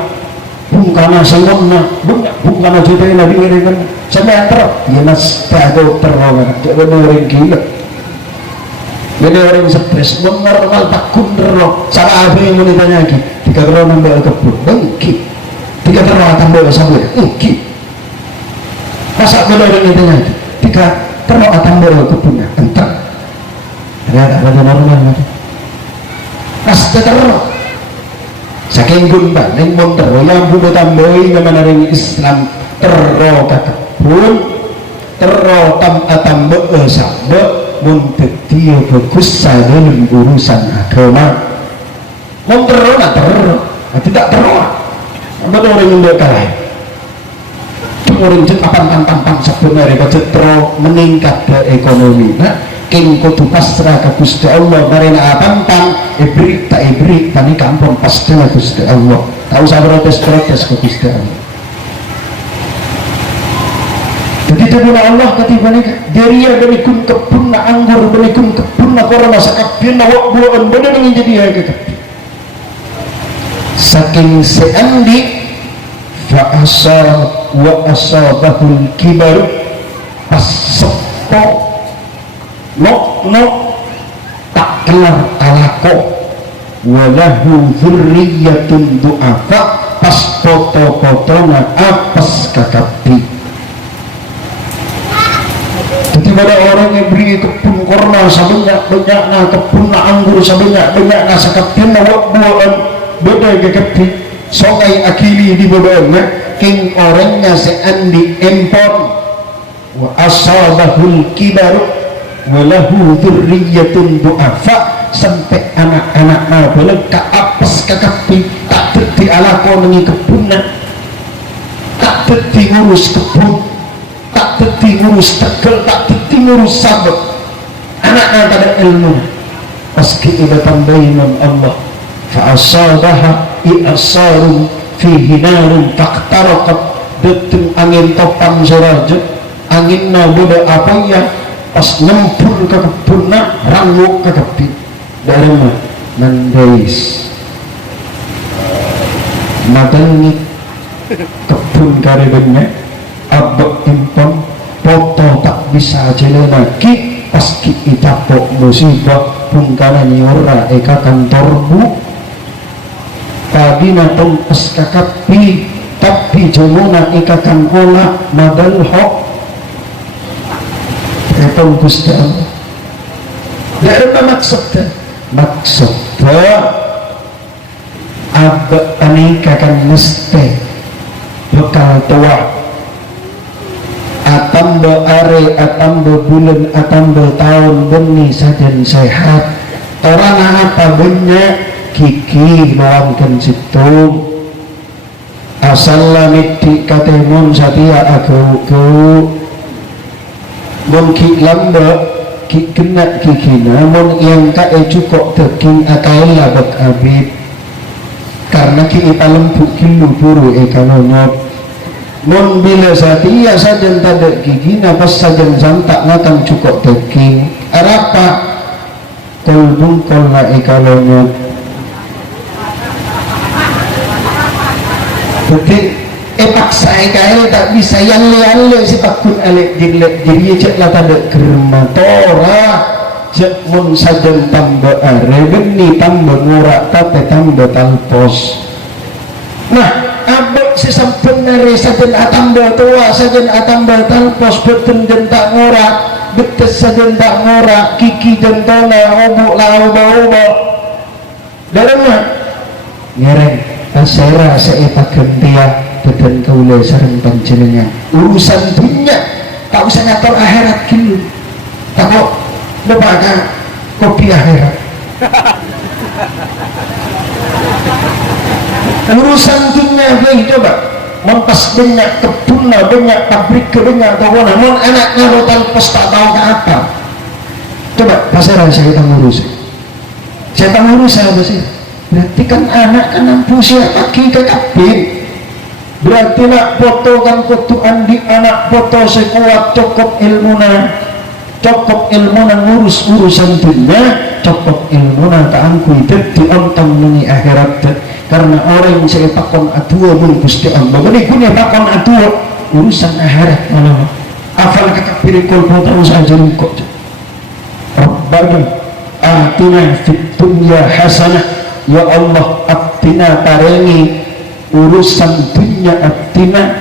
pun karena sengona bunyak pun karena cerita nabi ini kan sampai terok ya nas tahu terok kan benerin gila jadi orang stres normal takun terok cara apa yang mau ditanya lagi tiga terok nambah kebun bengki tiga terok tambah sampai bengki masa kalau orang ditanya lagi tiga terok tambah kebunnya entar ada normal lagi pasti terok saking gunbang yang mau terok yang boleh tambahin kemana dari Islam terok ke kebun terok tambah sampai dia bagus dalam urusan agama memperoleh tidak teroleh ada orang yang berkelahi orang yang tampang sebenarnya kecetro meningkat ke ekonomi king kutu pasrah ke Gusti Allah marina tampang ibrik tak ibrik tani kampung pasti ke Gusti Allah tahu saya protes ke Gusti Allah jadi kebun Allah ketiba ni dia benikun kebun na anggur benikun kebun na korma sakapin na wak-buan benar ingin jadi harga kebun saking seandi wa asabahul kibar pas sepo no tak kelar alako walahu zurriyatun du'afa pas foto-fotona apas kakapi pada orang yang beri kebun korma sebanyak-banyak na kebun na anggur sebanyak-banyak na sakapin na wak-buan beda ke kebun songai akili di bawahnya king orangnya seandi empon wa asabahul kibaru walahu dzurriyyatun du'afa sampai anak-anak boleh ka apes kakapi tak dadi alakoni kebunna tak dadi ngurus kebun tak dadi ngurus tegel tak dadi ngurus sabet anak-anak pada ilmu paski ibatan bainan Allah fa asabaha i'asarun fihi narun taqtaraqat detung angin topan suraja angin nabuda apa ya pas nyempur ke kebunna ranguk ke kepi dharma mandais madangi kebun karebennya abek impon foto tak bisa jalan lagi paski itapok musibah bungkana nyora eka kantormu padina tompes kakapi tapi jomona eka kan olah madal hok etong Gusti Allah dari maksudnya abek anika kan mesti bekal tua atamba are atamba bulan atamba tahun beni sajen sehat orang apa banyak kiki melawan situ asal lamit di katemun satia aku mungkin lamba kena kiki namun yang kae cukup teking akaila bak abid karena kini palempu kilu buru ekalonyot mon bila satia sajen tada gigi nafas sajen zantak ngakang cukup teking arapa kol bungkol na ekalonyot berarti paksa ekail tak bisa yalle si pakun alik diri cek lah tada kermatora cek mon sajen tambah are beni tambah ngurak tate tambah talpos nah abek si sampun nari sajen atambah tua sajen atambah talpos beten dan tak ngurak betes sajen tak ngurak kiki dan tona obuk lau bau darama ngereng asera seeta gentia beten kaula sareng panjenengan urusan dunia tak usah ngatur akhirat kilu tak kok lembaga kopi akhirat urusan dunia ini coba mempas banyak kebun banyak pabrik banyak tahu namun anaknya rotan pos tak tahu ke apa coba pasara saya tak ngurus apa sih berarti kan anak kan nampu siapa kita kabin berarti nak foto kan kutu andi anak foto sekuat cukup ilmuna ngurus urusan dunia cukup ilmuna taangku itu ontang mengi akhirat karena orang yang saya pakon adua mun Gusti Allah ini punya pakon adua urusan akhirat malah afal kakak pirikul foto saja kok Rabbana atina fid dunya hasanah ya Allah atina parengi urusan dunia atina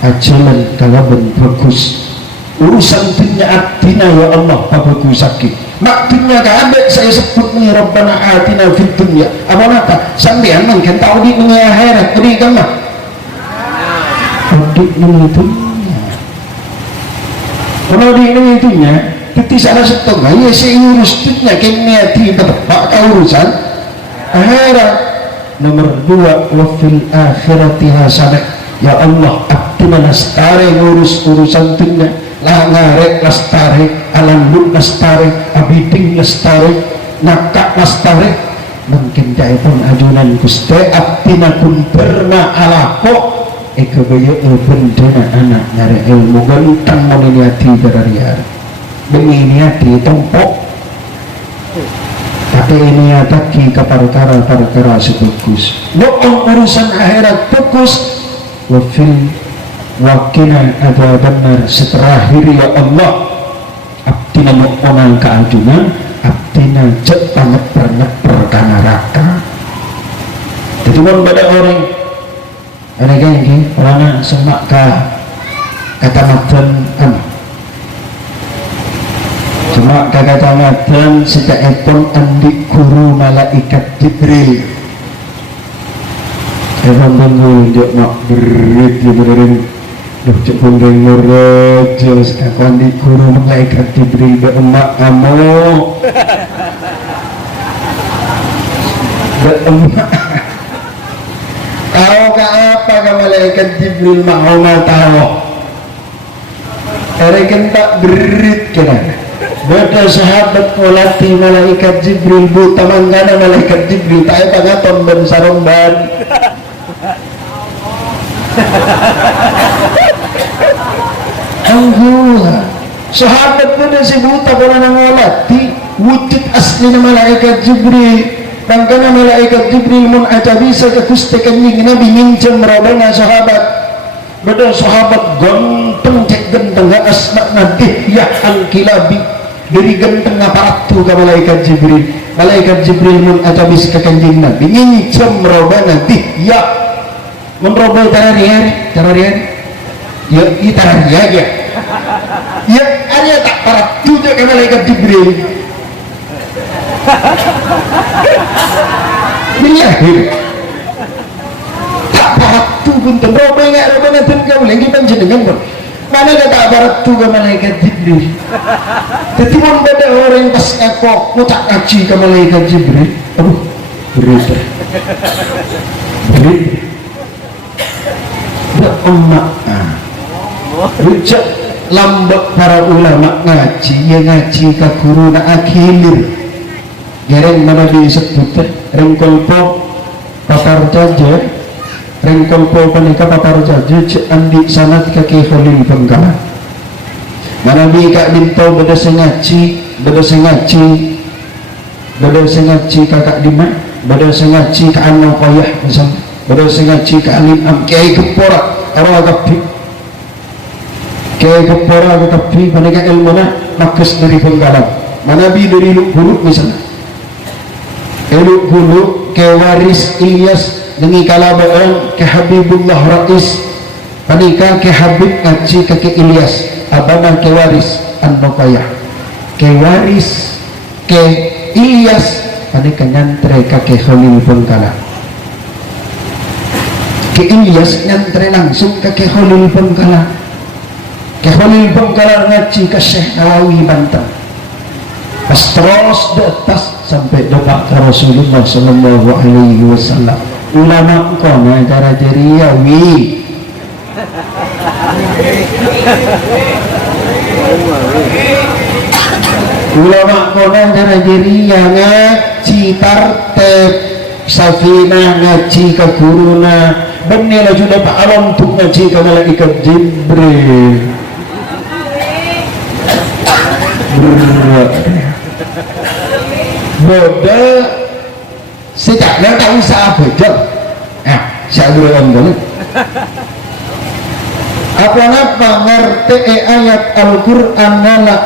ajalan kalaban bagus urusan dunia atina ya Allah bagus sakit mak dunia keadaan saya sebut ni Rabbana atina fid dunya apa nata sampean mungkin tahu di dunia akhirat ini kan mah di dunia dunia kalau di dunia dunia itu salah satu ya saya urus dunia kini tidak pak urusan akhirat. Nomor 2 wafil akhirati hasanah ya Allah abdina lastare ngurus urusan dunia lah ngarek lastare alambut lastare abiding lastare nakak lastare mungkin jaya pun ajunan Gusti abdina kun berma alako ekebaya bendena anak nyari ilmu gantang meniniati berariar meniniati tompok tapi ini ataki ke perkara sebagus doang urusan akhirat bagus wafil wakina ada benar seterakhir ya Allah abdina mu'onang keajunan abdina jepang ngeper neraka jadi pun pada orang ada yang orang semak kata madan cuma kata-kata sejak epon andi guru malaikat Jibril Emang bangun dia mak berit dia benerin dah cek pun dengar raja sekarang di guru malaikat Jibril dah emak kamu dah emak tahu ke apa ke malaikat Jibril mau tahu mereka tak berit kena beda sahabat kolati malaikat Jibril bu taman gana malaikat Jibril tak ada ngaton ben saromban Anggula sahabat pada si buta kalau nangolati wujud asli malaikat Jibril dan karena malaikat Jibril mun aja bisa ke Gusti Kanjeng Nabi ngincen merobana sahabat beda sahabat ganteng cek ganteng asma nadih ya al-kilabi dari ganteng aparatu ke malaikat Jibril mun aja bisa ke Kanjeng Nabi ngincen merobana ya memperobol cara hari ya kita hari aja ya ada tak parat juga ke malaikat Jibril bilahir tak parat tu pun terobol nggak robol nanti kau lagi panjenengan pun mana ada tak parat tu ke malaikat Jibril jadi pun pada orang yang pas ngakok mau tak ngaji ke malaikat Jibril aduh berit emak rujak lambak para ulama ngaji ya ngaji ke guru na akhilir gereng mana disebut rengkolpo papar jaja rengkolpo panika papar jaja andi sanat kaki Khalil Benggala mana bi kak dintau beda sengaji kakak Diman beda sengaji ke Anau Koyah misalnya beda sengaji ke Alim Am Kiai Kepora arwah kapi Kiai Kepora kapi panika ilmu na makas dari Benggala mana bi dari Luk Buluk misalnya Luk Buluk ke Waris Ilyas dengan kalabaan ke Habibullah Rais panika ke Habib ngaji ke Ilyas abana ke Waris An-Nukayah ke Waris ke Ilyas panika nyantre ke Khalil Benggala ke Ilyas nyantre langsung ke Khalil Benggala ngaji ke Syekh Nawawi Banten pas terus di atas sampai dekat ke Rasulullah Sallallahu Alaihi Wasallam ulama kona cara jeriawi ulama kona cara jeria ngaji tartib Safinah ngaji ke guruna benila sudah Pak Alam untuk ngaji ke malaikat Jibril bodoh sejaknya tak usah bejel saya berulang dulu apa-apa ngerti ayat Al-Quran nalak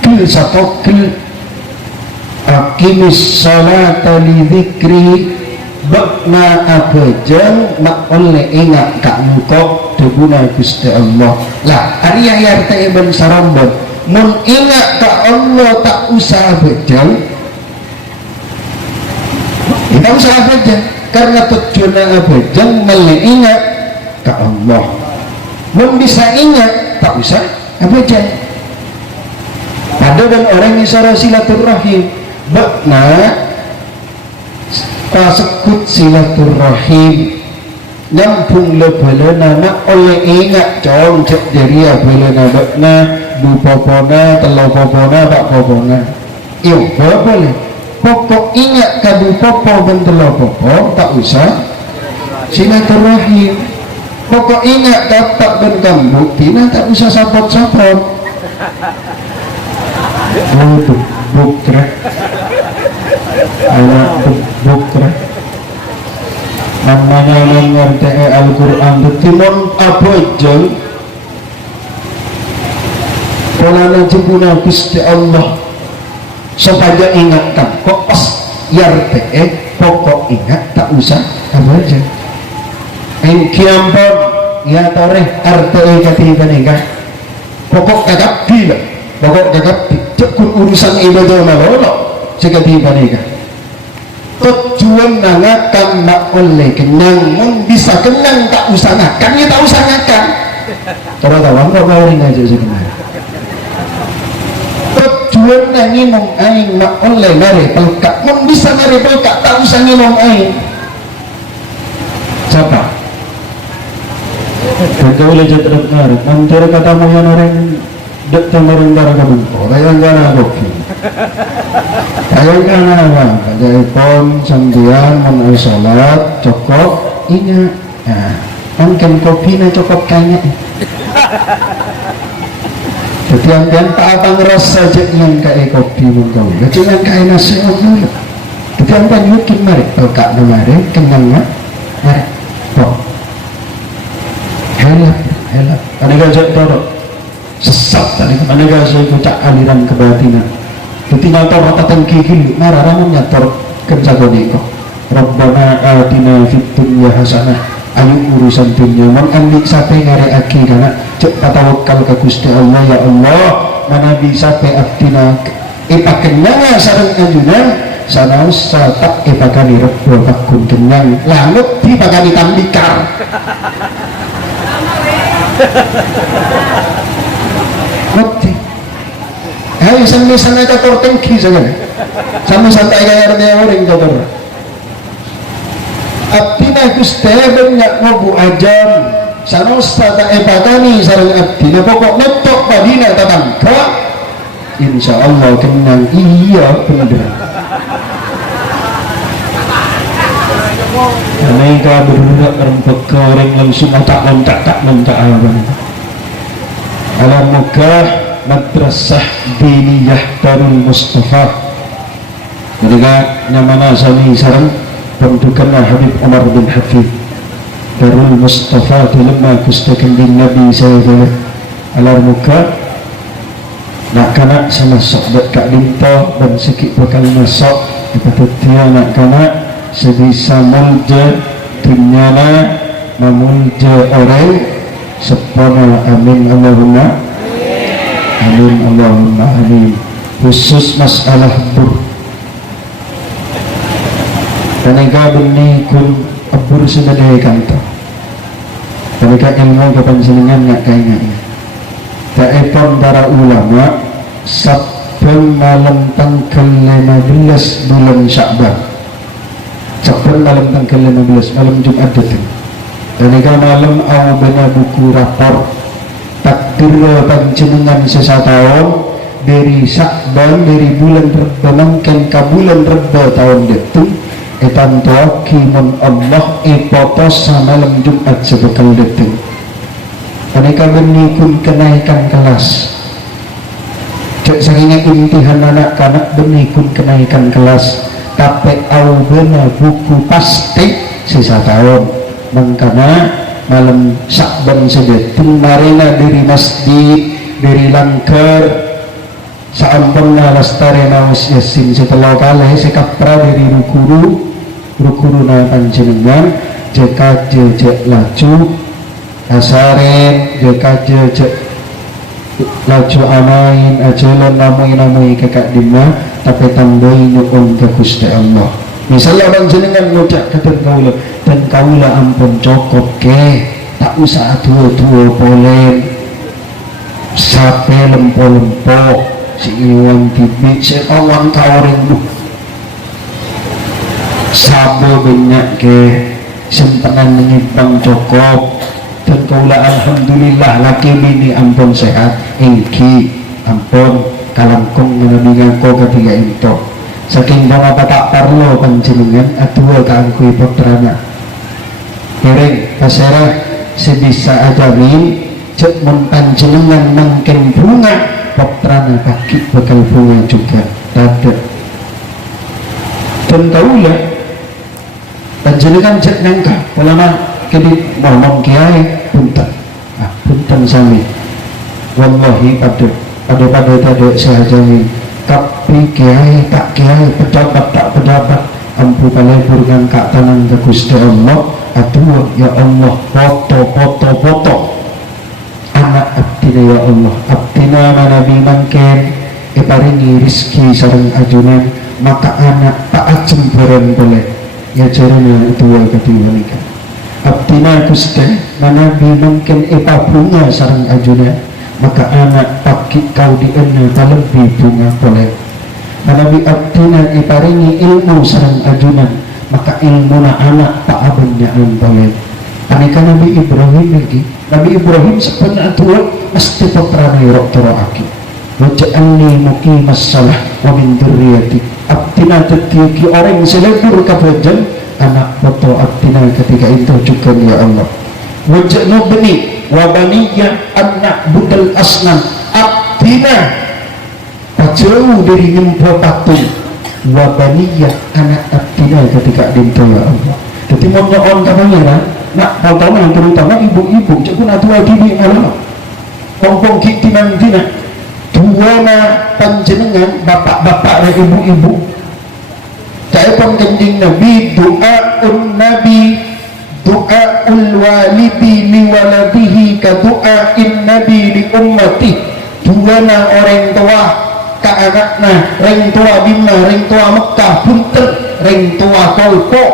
kil satokil akimis salata li dhikri bakna abajang mak oleh ingat kak mukok debuna Gusti Allah lah hari ayat Ibn Sarambon mun ingat kak Allah tak usah abajang kita usah abajang karena tujuan abajang oleh ingat kak Allah mun bisa ingat tak usah abajang ada dan orang yang sarah silaturahim bakna kasekut silaturahim nyambung lebalana nak oleh ingat cong cek dari abalana bakna bu popona telo popona bak popona iyo boleh pokok ingat ke bu popo dan telo popo tak usah silaturahim pokok ingat dapat dan kamu tina tak usah sapot-sapot oh tuh bukra anak bukra namanya mengerti Al-Quran betimon apa jeng kolana jebuna Gusti Allah supaya ingatkan kok pas yarte pokok ingat tak usah apa aja kiampon ya toreh arte katiban ingat pokok kakak bila pokok kakak cekun urusan ibadah malolo sekatiban ingat tujuan ngakan mak oleh kenyang mun bisa kenyang tak usah ngakan ya tak usah ngakan tahu kok ngawin aja sih tujuan nginum aing mak oleh nari pelkak mun bisa nari pelkak tak usah nginum aing siapa dan kau lejat terus nari antara katamu yang orang dek tamarin darah kamu orang gana kopi ayah apa jadi pon sambian menai sholat cokok ingat nah mungkin kopi na cokok kayaknya jadi yang tak abang rasa je yang kayak kopi mungkau jangan kayak nasi dulu jadi yang mungkin mari pelkak mari kenyang mari kok helak ada gajah torok sesat tadi ada gajah kucak aliran kebatinan ketika torok tatang kikil marah ramun nyator kencagoniko Rabbana atina fid dunya hasanah ayu urusan dunia mon ambil sampai ngare aki kana cek patawakal ka Gusti Allah ya Allah mana bisa pe abdina ipakenyang sareng anjunan sanaus tak ipakani rebo pakun kenyang langut dipakani tambikar ngerti ayo sambil catur tengki saja sambil santai kaya artinya orang catur abdina Gusti banyak ngobu ajam sanos tak epakani sarang abdina pokok netok padina tatangka insya Allah kenyang iya bener mereka berbudak rempek orang langsung tak abang alam muka madrasah diniyah Darul Mustafa mereka nyamana sani sarang bentukanlah Habib Umar bin Hafid Darul Mustafa lemah kustakan bin Nabi saya alam muka nak kanak sama sok dekat linta dan sikit bakal masuk patut dia nak kanak sebisa mulja dunyana memulja orang sepana amin Allahumma amin Allahumma amin khusus masalah bur kaneka benih kun abur senadai kanto kaneka ilmu kepanjenengan nak kayaknya taepon para ulama sabun malam tanggal 15 bulan Sya'ban sabun malam tanggal 15 malam Jumat datang kaneka malam awal benar buku rapor takdir panjenengan sesatahun dari Sya'ban dari bulan Reba mungkin ke bulan Reba tahun datang etan tokimun Allah ipotos malam Jumat sebekal datang mereka benikun kenaikan kelas cek sakinya intihan anak-anak benikun kenaikan kelas tapi au benar buku pasti sisa tahun mengkana malam Sya'ban sedetung marina dari masjid dari langkar saampuna lastari naus yasin setelah kalah sekapra dari rukuru na panjenengan jeka jejek laju asaren jeka jejek laju amain ajalan namai kakak dimah tapi tambahin nukun ke Gusti Allah misalnya panjenengan ngucap kata kaula dan kaula ampun cokop ke tak usah tua-tua polen sape lempo-lempo si iwan tibik si kawan kauring sabo banyak ke sempanan menyimpang cokop dan kaula alhamdulillah laki bini ampun sehat ingki ampun kalangkong menabingan ko ketiga itu saking bama tak parlo panjenengan atua kaangkui putrana piring pasera sebisa ajamin cek mun panjenengan mangken bunga putrana kaki bakal bunga juga ada dan kaulah panjenengan cek nangka ulama kini ngomong kiai punten punten sami wallahi pada tadi saya jami tapi kiai tak kiai pedapat tak pedapat ampu kalebur ngangkat tanang ke Gusti Allah aduh ya Allah foto anak abdina ya Allah abdina manabi mangken iparingi rizki sareng ajunan maka anak tak ajeng bareng boleh ya jarina dua kedua nikah abdina Gusti manabi mungkin ipa bunga sarang ajuna maka anak pakik kau diena lebih bunga boleh manabi abdina iparingi ilmu sarang ajunan maka ilmu na anak tak abanyaan boleh panika Nabi Ibrahim lagi Nabi Ibrahim sebenarnya tua mesti putra nairok toroaki waja'alni muqimas salah wa min dzurriyyati abdina tetiaki orang selebur kafajan anak foto abdina ketika itu juga ya Allah waja'nu bani wa baniyya anak budal asnam abdina jauh dari nyempo patung wa baniyya anak abdina ketika itu ya Allah jadi mau nyoon katanya nak potong terutama ibu-ibu cekun atuh dini malam kompong kiti mantina dua na panjenengan bapak-bapak dan ibu-ibu saya penggending Nabi doaun Nabi doaul walidi li waladihi ka doain Nabi li ummati dua na orang tua ka anakna ring tua bima ring tua Mekah punten ring tua kolpo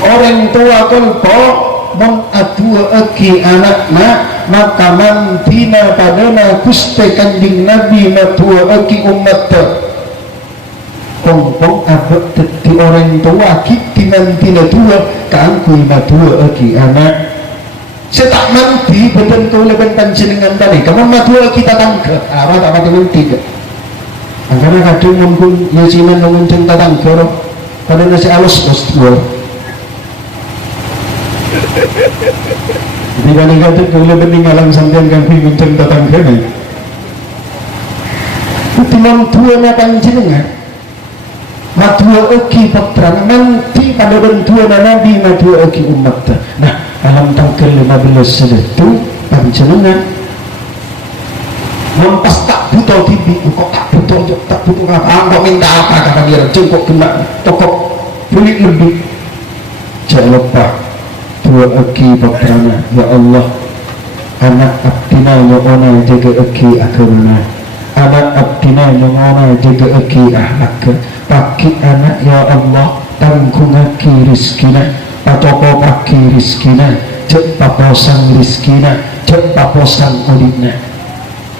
orang tua kolpo mengadua eki anakna maka mantina padana Gusti Kanjeng Nabi matua eki umat kompong abad di orang tua kiti mantina tua kaangkui matua eki anak setak manti betul kau leban panjenengan tadi kamu matua kita tangke apa tak mati manti ke karena kadang mungkin yasinan mengunceng tatangke pada nasi alus bos tua di mana kata kalau peninggalan sampean kami mencari tentang kami timang tua na panjenengan matua eki putra nanti pada bentua na nabi matua eki umat nah dalam tanggal 15 itu panjenengan mempas tak butuh tibi kok tak butuh apa kok minta apa kata dia jengkok kena tokok kulit lebih jangan lupa dua eki putrana ya Allah anak abdina yang ona jaga eki akhirna anak abdina yang ona jaga eki ahlak paki anak ya Allah tanggung aki rizkina patoko paki rizkina cek paposang rizkina cek paposang udikna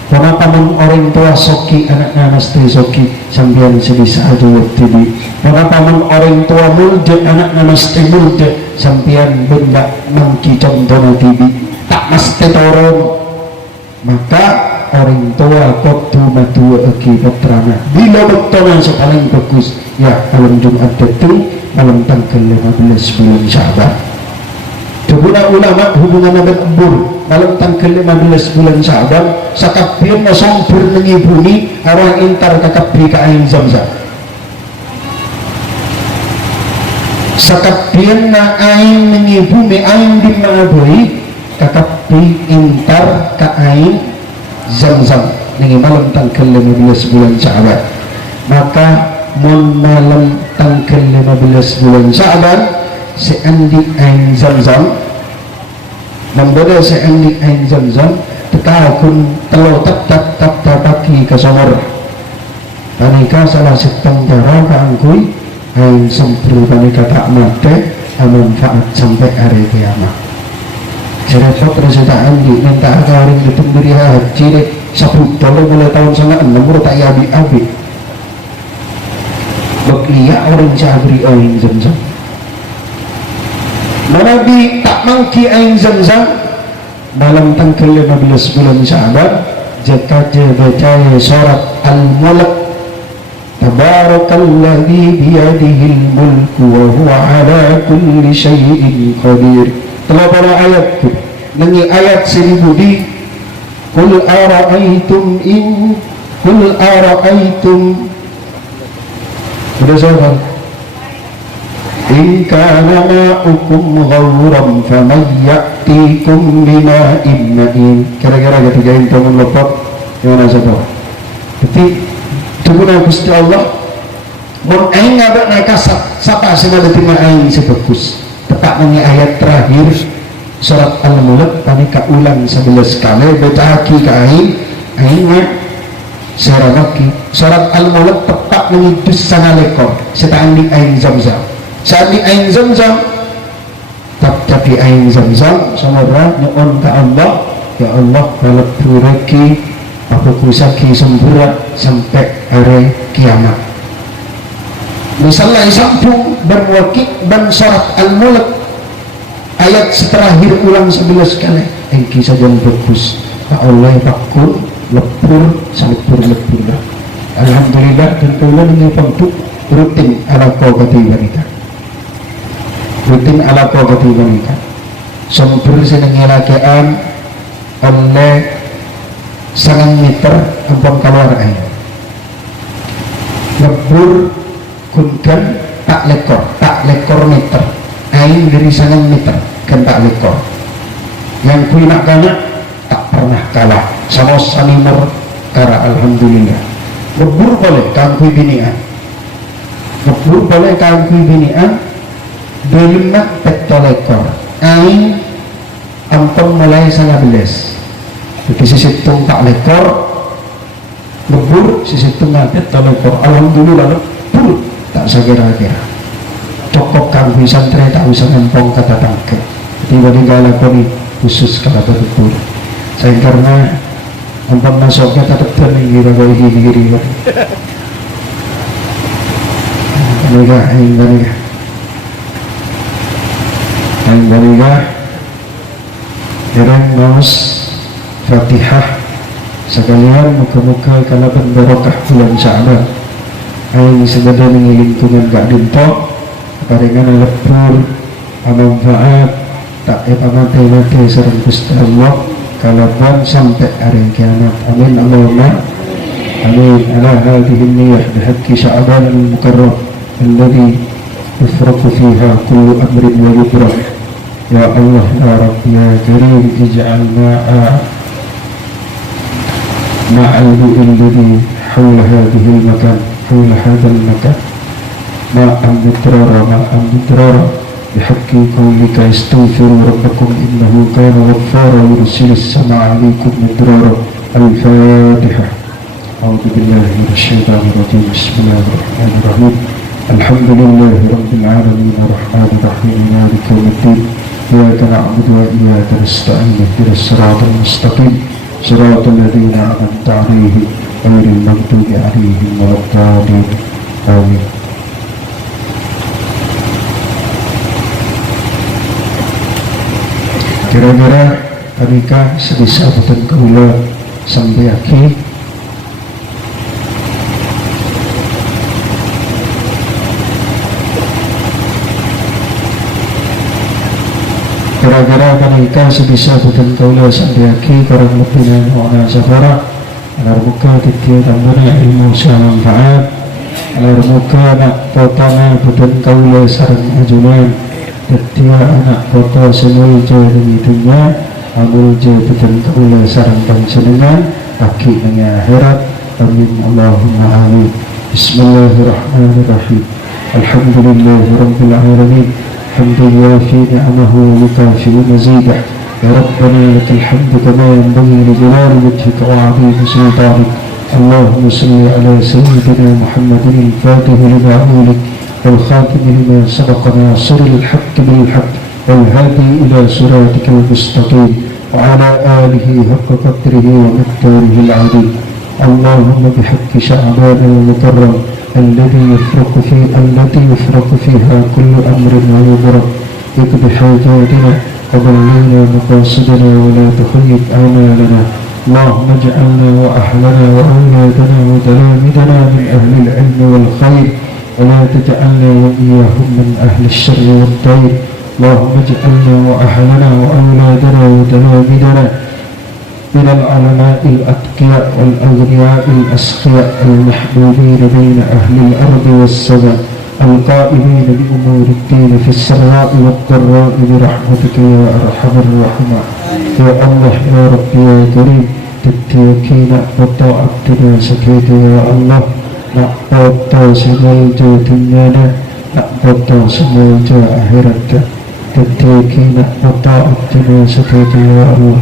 kenapa orang tua soki anaknya mesti soki sambian sedisa aja waktu ini kenapa orang tua mulde anaknya mesti mulde sampian benda mangki contohnya tibi tak mesti turun maka orang tua kotu matua eki putrana bila betul yang paling bagus ya malam Jumat itu malam tanggal 15 bulan Sya'ban Dukuna ulama hubungan abad embur malam tanggal 15 bulan Sya'ban sakabir masombur mengibuni orang intar kakabri ke ain zamzam sakabir na ain mengibuni ain di mengabui kakabri intar ke ain zamzam ini malam tanggal 15 bulan Sya'ban maka malam tanggal 15 bulan Sya'ban seandi ain zamzam membeda seandi ain zamzam tekakun telo tak pagi ke somor panika salah seteng cara keangkui ain sempur panika tak mate manfaat sampai hari kiamat jadi persetaan di minta harga orang itu beri haji deh $10 mulai tahun 96 tak abi bekia orang cabri ain zamzam Nabi tak mangki ain zamzam dalam tanggal 15 bulan Sya'ban jika baca surat Al-Mulk Tabarakalladzi biyadihil mulku wa huwa ala kulli syai'in qadir telah pada ayatku nengi ayat 1000 di Qul ara'aytum sudah saya in kana ma'ukum ghawran faman ya'tikum bima'in ma'in kira-kira ketiga yang bangun lepak gimana sahabat jadi tunggulah Gusti Allah mun aing ngabak naik kasat siapa sih ada terima aing sebagus tepat nanya ayat terakhir surat Al-Mulk panika ulang 11 kali baca aki ke aing Serawaki surat Al-Mulk tepat mengidus sana lekor setaan di ain Zamzam. Saat di ain Zamzam tapi ain Zamzam semua nyuon ke Allah, ya Allah kalau turaki aku kusaki sempurna sampai hari kiamat. Misalnya sambung berwakil dan surat Al-Mulk ayat terakhir ulang 11 kali engki saja bagus Allah bakul lepur salipur lepur. Alhamdulillah tentulah ini untuk rutin ala qawati wanita, rutin ala qawati wanita sempur senengelakean oleh sangat meter ampun keluar air lepur kunkan tak lekor meter air dari sangat meter kan tak lekor yang kuinak kanak tak pernah kalah sama sanimur kara. Alhamdulillah lebur boleh kangkui binian, lebur boleh kangkui binian belimah petolekor air ampun mulai sangat beles di sisi tung tak lekor lebur sisi tung petolekor. Alhamdulillah lebur tak sekira-kira cokok kangkui santri tak usah ngempong kata tangke tiba-tiba lakoni khusus kata lebur saya karena ampun masuknya tetap terlingkir bagi diri baniga ireng maus Fatihah sekalian muka-muka kalaban barokah bulan Sya'ban aing sebenarnya lingkungan gak dinto paringan lepur manfaat tak pamate sareng Gusti Allah kalaban sampai hari kiamat. Amin Allahumma amin. Ala hadhihi niyyah bihaqqi Sya'ban al-mukarram alladhi yufraqu fiha kullu amrin wa yukram. Ya Allah ya Rabbi ya Karim ij'alna ma'al alladhi hawla hadhihi al-makan حول هذا المكان ما أمدرار بحق قولك استغفروا ربكم إنه كان غفارا يرسل السماء عليكم مدرارا. الفاتحة. أعوذ بالله من الشيطان الرجيم. بسم الله الرحمن الرحيم. الحمد لله رب العالمين الرحمن الرحيم مالك يوم الدين إياك نعبد وإياك نستعين اهدنا الصراط المستقيم صراط الذين أنعمت عليهم غير المغضوب عليهم ولا الضالين. آمين. Kira-kira panika sebisa boten kula sampai akhir kira-kira panika sebisa boten kula sampai akhir karang lebihan ona safara agar muka titia tambahnya ilmu manfaat agar muka anak potana boten kula sareng ajunan titia anak kota semulja demi dunia amulja boten kula sareng panjenengan aki nang akhirat. Amin Allahumma amin. Bismillahirrahmanirrahim. Alhamdulillahi rabbil alamin hamdan yafi ni'amahu wa yukafi'u mazidah. يا ربنا لك الحمد كما ينبغي لجلال وجهك وعظيم سلطانك. اللهم صل على سيدنا محمد الفاتح لما أولك والخاتم لما سبق ناصر الحق بالحق والهادي إلى صراطك المستقيم وعلى آله حق قدره ومقداره العظيم. اللهم بحق شعبان المكرم التي يفرق فيها كل أمر ويبرك اقض حاجاتنا وبلغنا مقاصدنا ولا تخيب آمالنا. اللهم اجعلنا وأهلنا وأولادنا وتلامذنا من أهل العلم والخير ولا تجعلنا وإياهم من أهل الشر والضير. اللهم اجعلنا وأهلنا وأولادنا وتلامذنا من العلماء الأتقياء والأغنياء الأسخياء المحبوبين بين أهل الأرض والسماء القائمين بأمور الدين في السراء والضراء برحمتك يا أرحم الراحمين. يا الله يا رب يا كريم تتيكين وطاعتنا سكيت يا الله نعبد سموجة دنيانا نعبد سموجة آخرتنا تتيكين وطاعتنا سكيت يا الله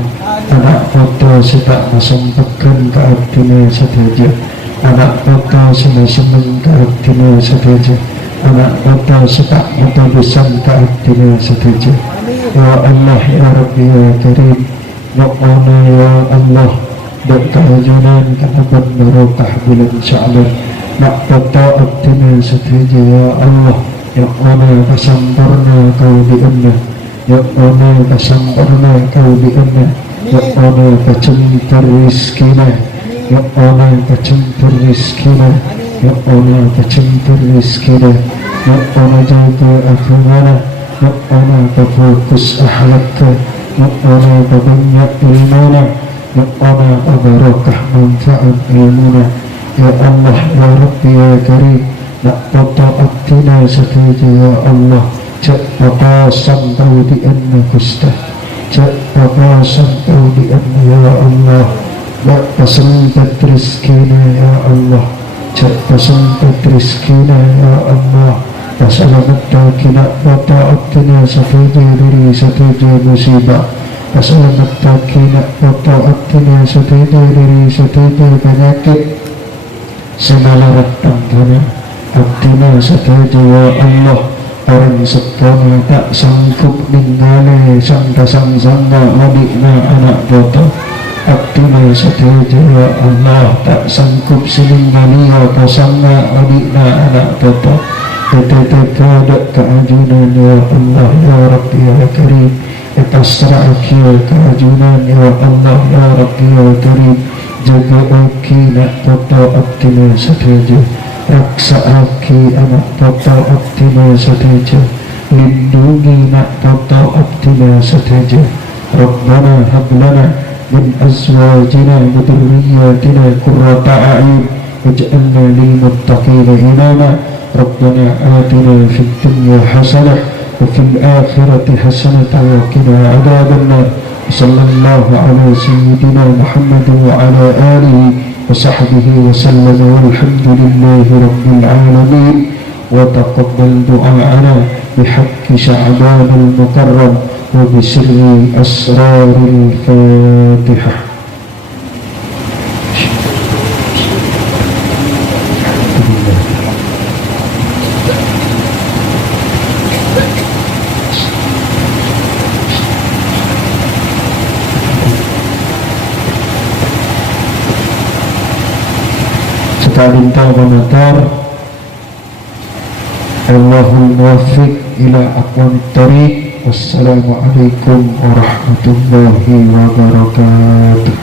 anak foto setak masempatkan ke abdina sedaja, anak foto senang-senang ke abdina sedaja, anak foto setak mutabisan ke abdina sedaja. Ya Allah ya Rabbi ya Karim, Nu'ana ya Allah, dek kehajunan kanaban barokah bulan Sya'ban, nak foto abdina sedaja ya Allah. Ya Allah kasamparna kau dianna, ya Allah kasamparna kau dianna, ya Allah kacuntur rizkina, ya Allah kacuntur rizkina, ya Allah kacuntur rizkina, ya Allah jaga akhirana, ya Allah kafokus ahlakka, ya Allah kabanyak ilmuna, ya Allah kabarakah manfaat ilmuna. Ya Allah ya Rabbi ya Karim, nak foto abdina sedaja ya Allah, cek papasan kau dianna Gusta, cek papasan kau dianna ya Allah, nak pasempat rizkina ya Allah, cek pasempat rizkina ya Allah, pasalamat kina foto abdina sedaja dari sedaja musibah, pasalamat kina foto abdina sedaja dari sedaja penyakit, semalarat tangkana abdina sedaja ya Allah. Orang sekali tak sanggup ninggali sangka-sangka adikna anak foto abdina sedaja ya Allah, tak sanggup sininggali pasangna adikna anak foto. Tetap keajunan ya Allah ya Rabbi ya Karim, pasrahkan keajunan ya Allah ya Rabbi ya Karim, jaga aki nak foto abdina sedaja, raksa aki anak foto abdina sedaja, lindungi nak foto abdina sedaja. Rabbana hablana min azwajina wa dhurriyyatina qurrata a'yun waj'alna lil muttaqina imama. Rabbana atina fid dunya hasanah wa fil akhirati hasanah wa qina adzabannar. Sallallahu ala sayyidina Muhammad wa ala alihi وصحبه وسلم والحمد لله رب العالمين. وتقبل دعاءنا بحق شعبان المكرم وبسر أسرار الفاتحة. Sekali komentar, Allahul muwaffiq ila aqwamit thariq. Wassalamualaikum warahmatullahi wabarakatuh.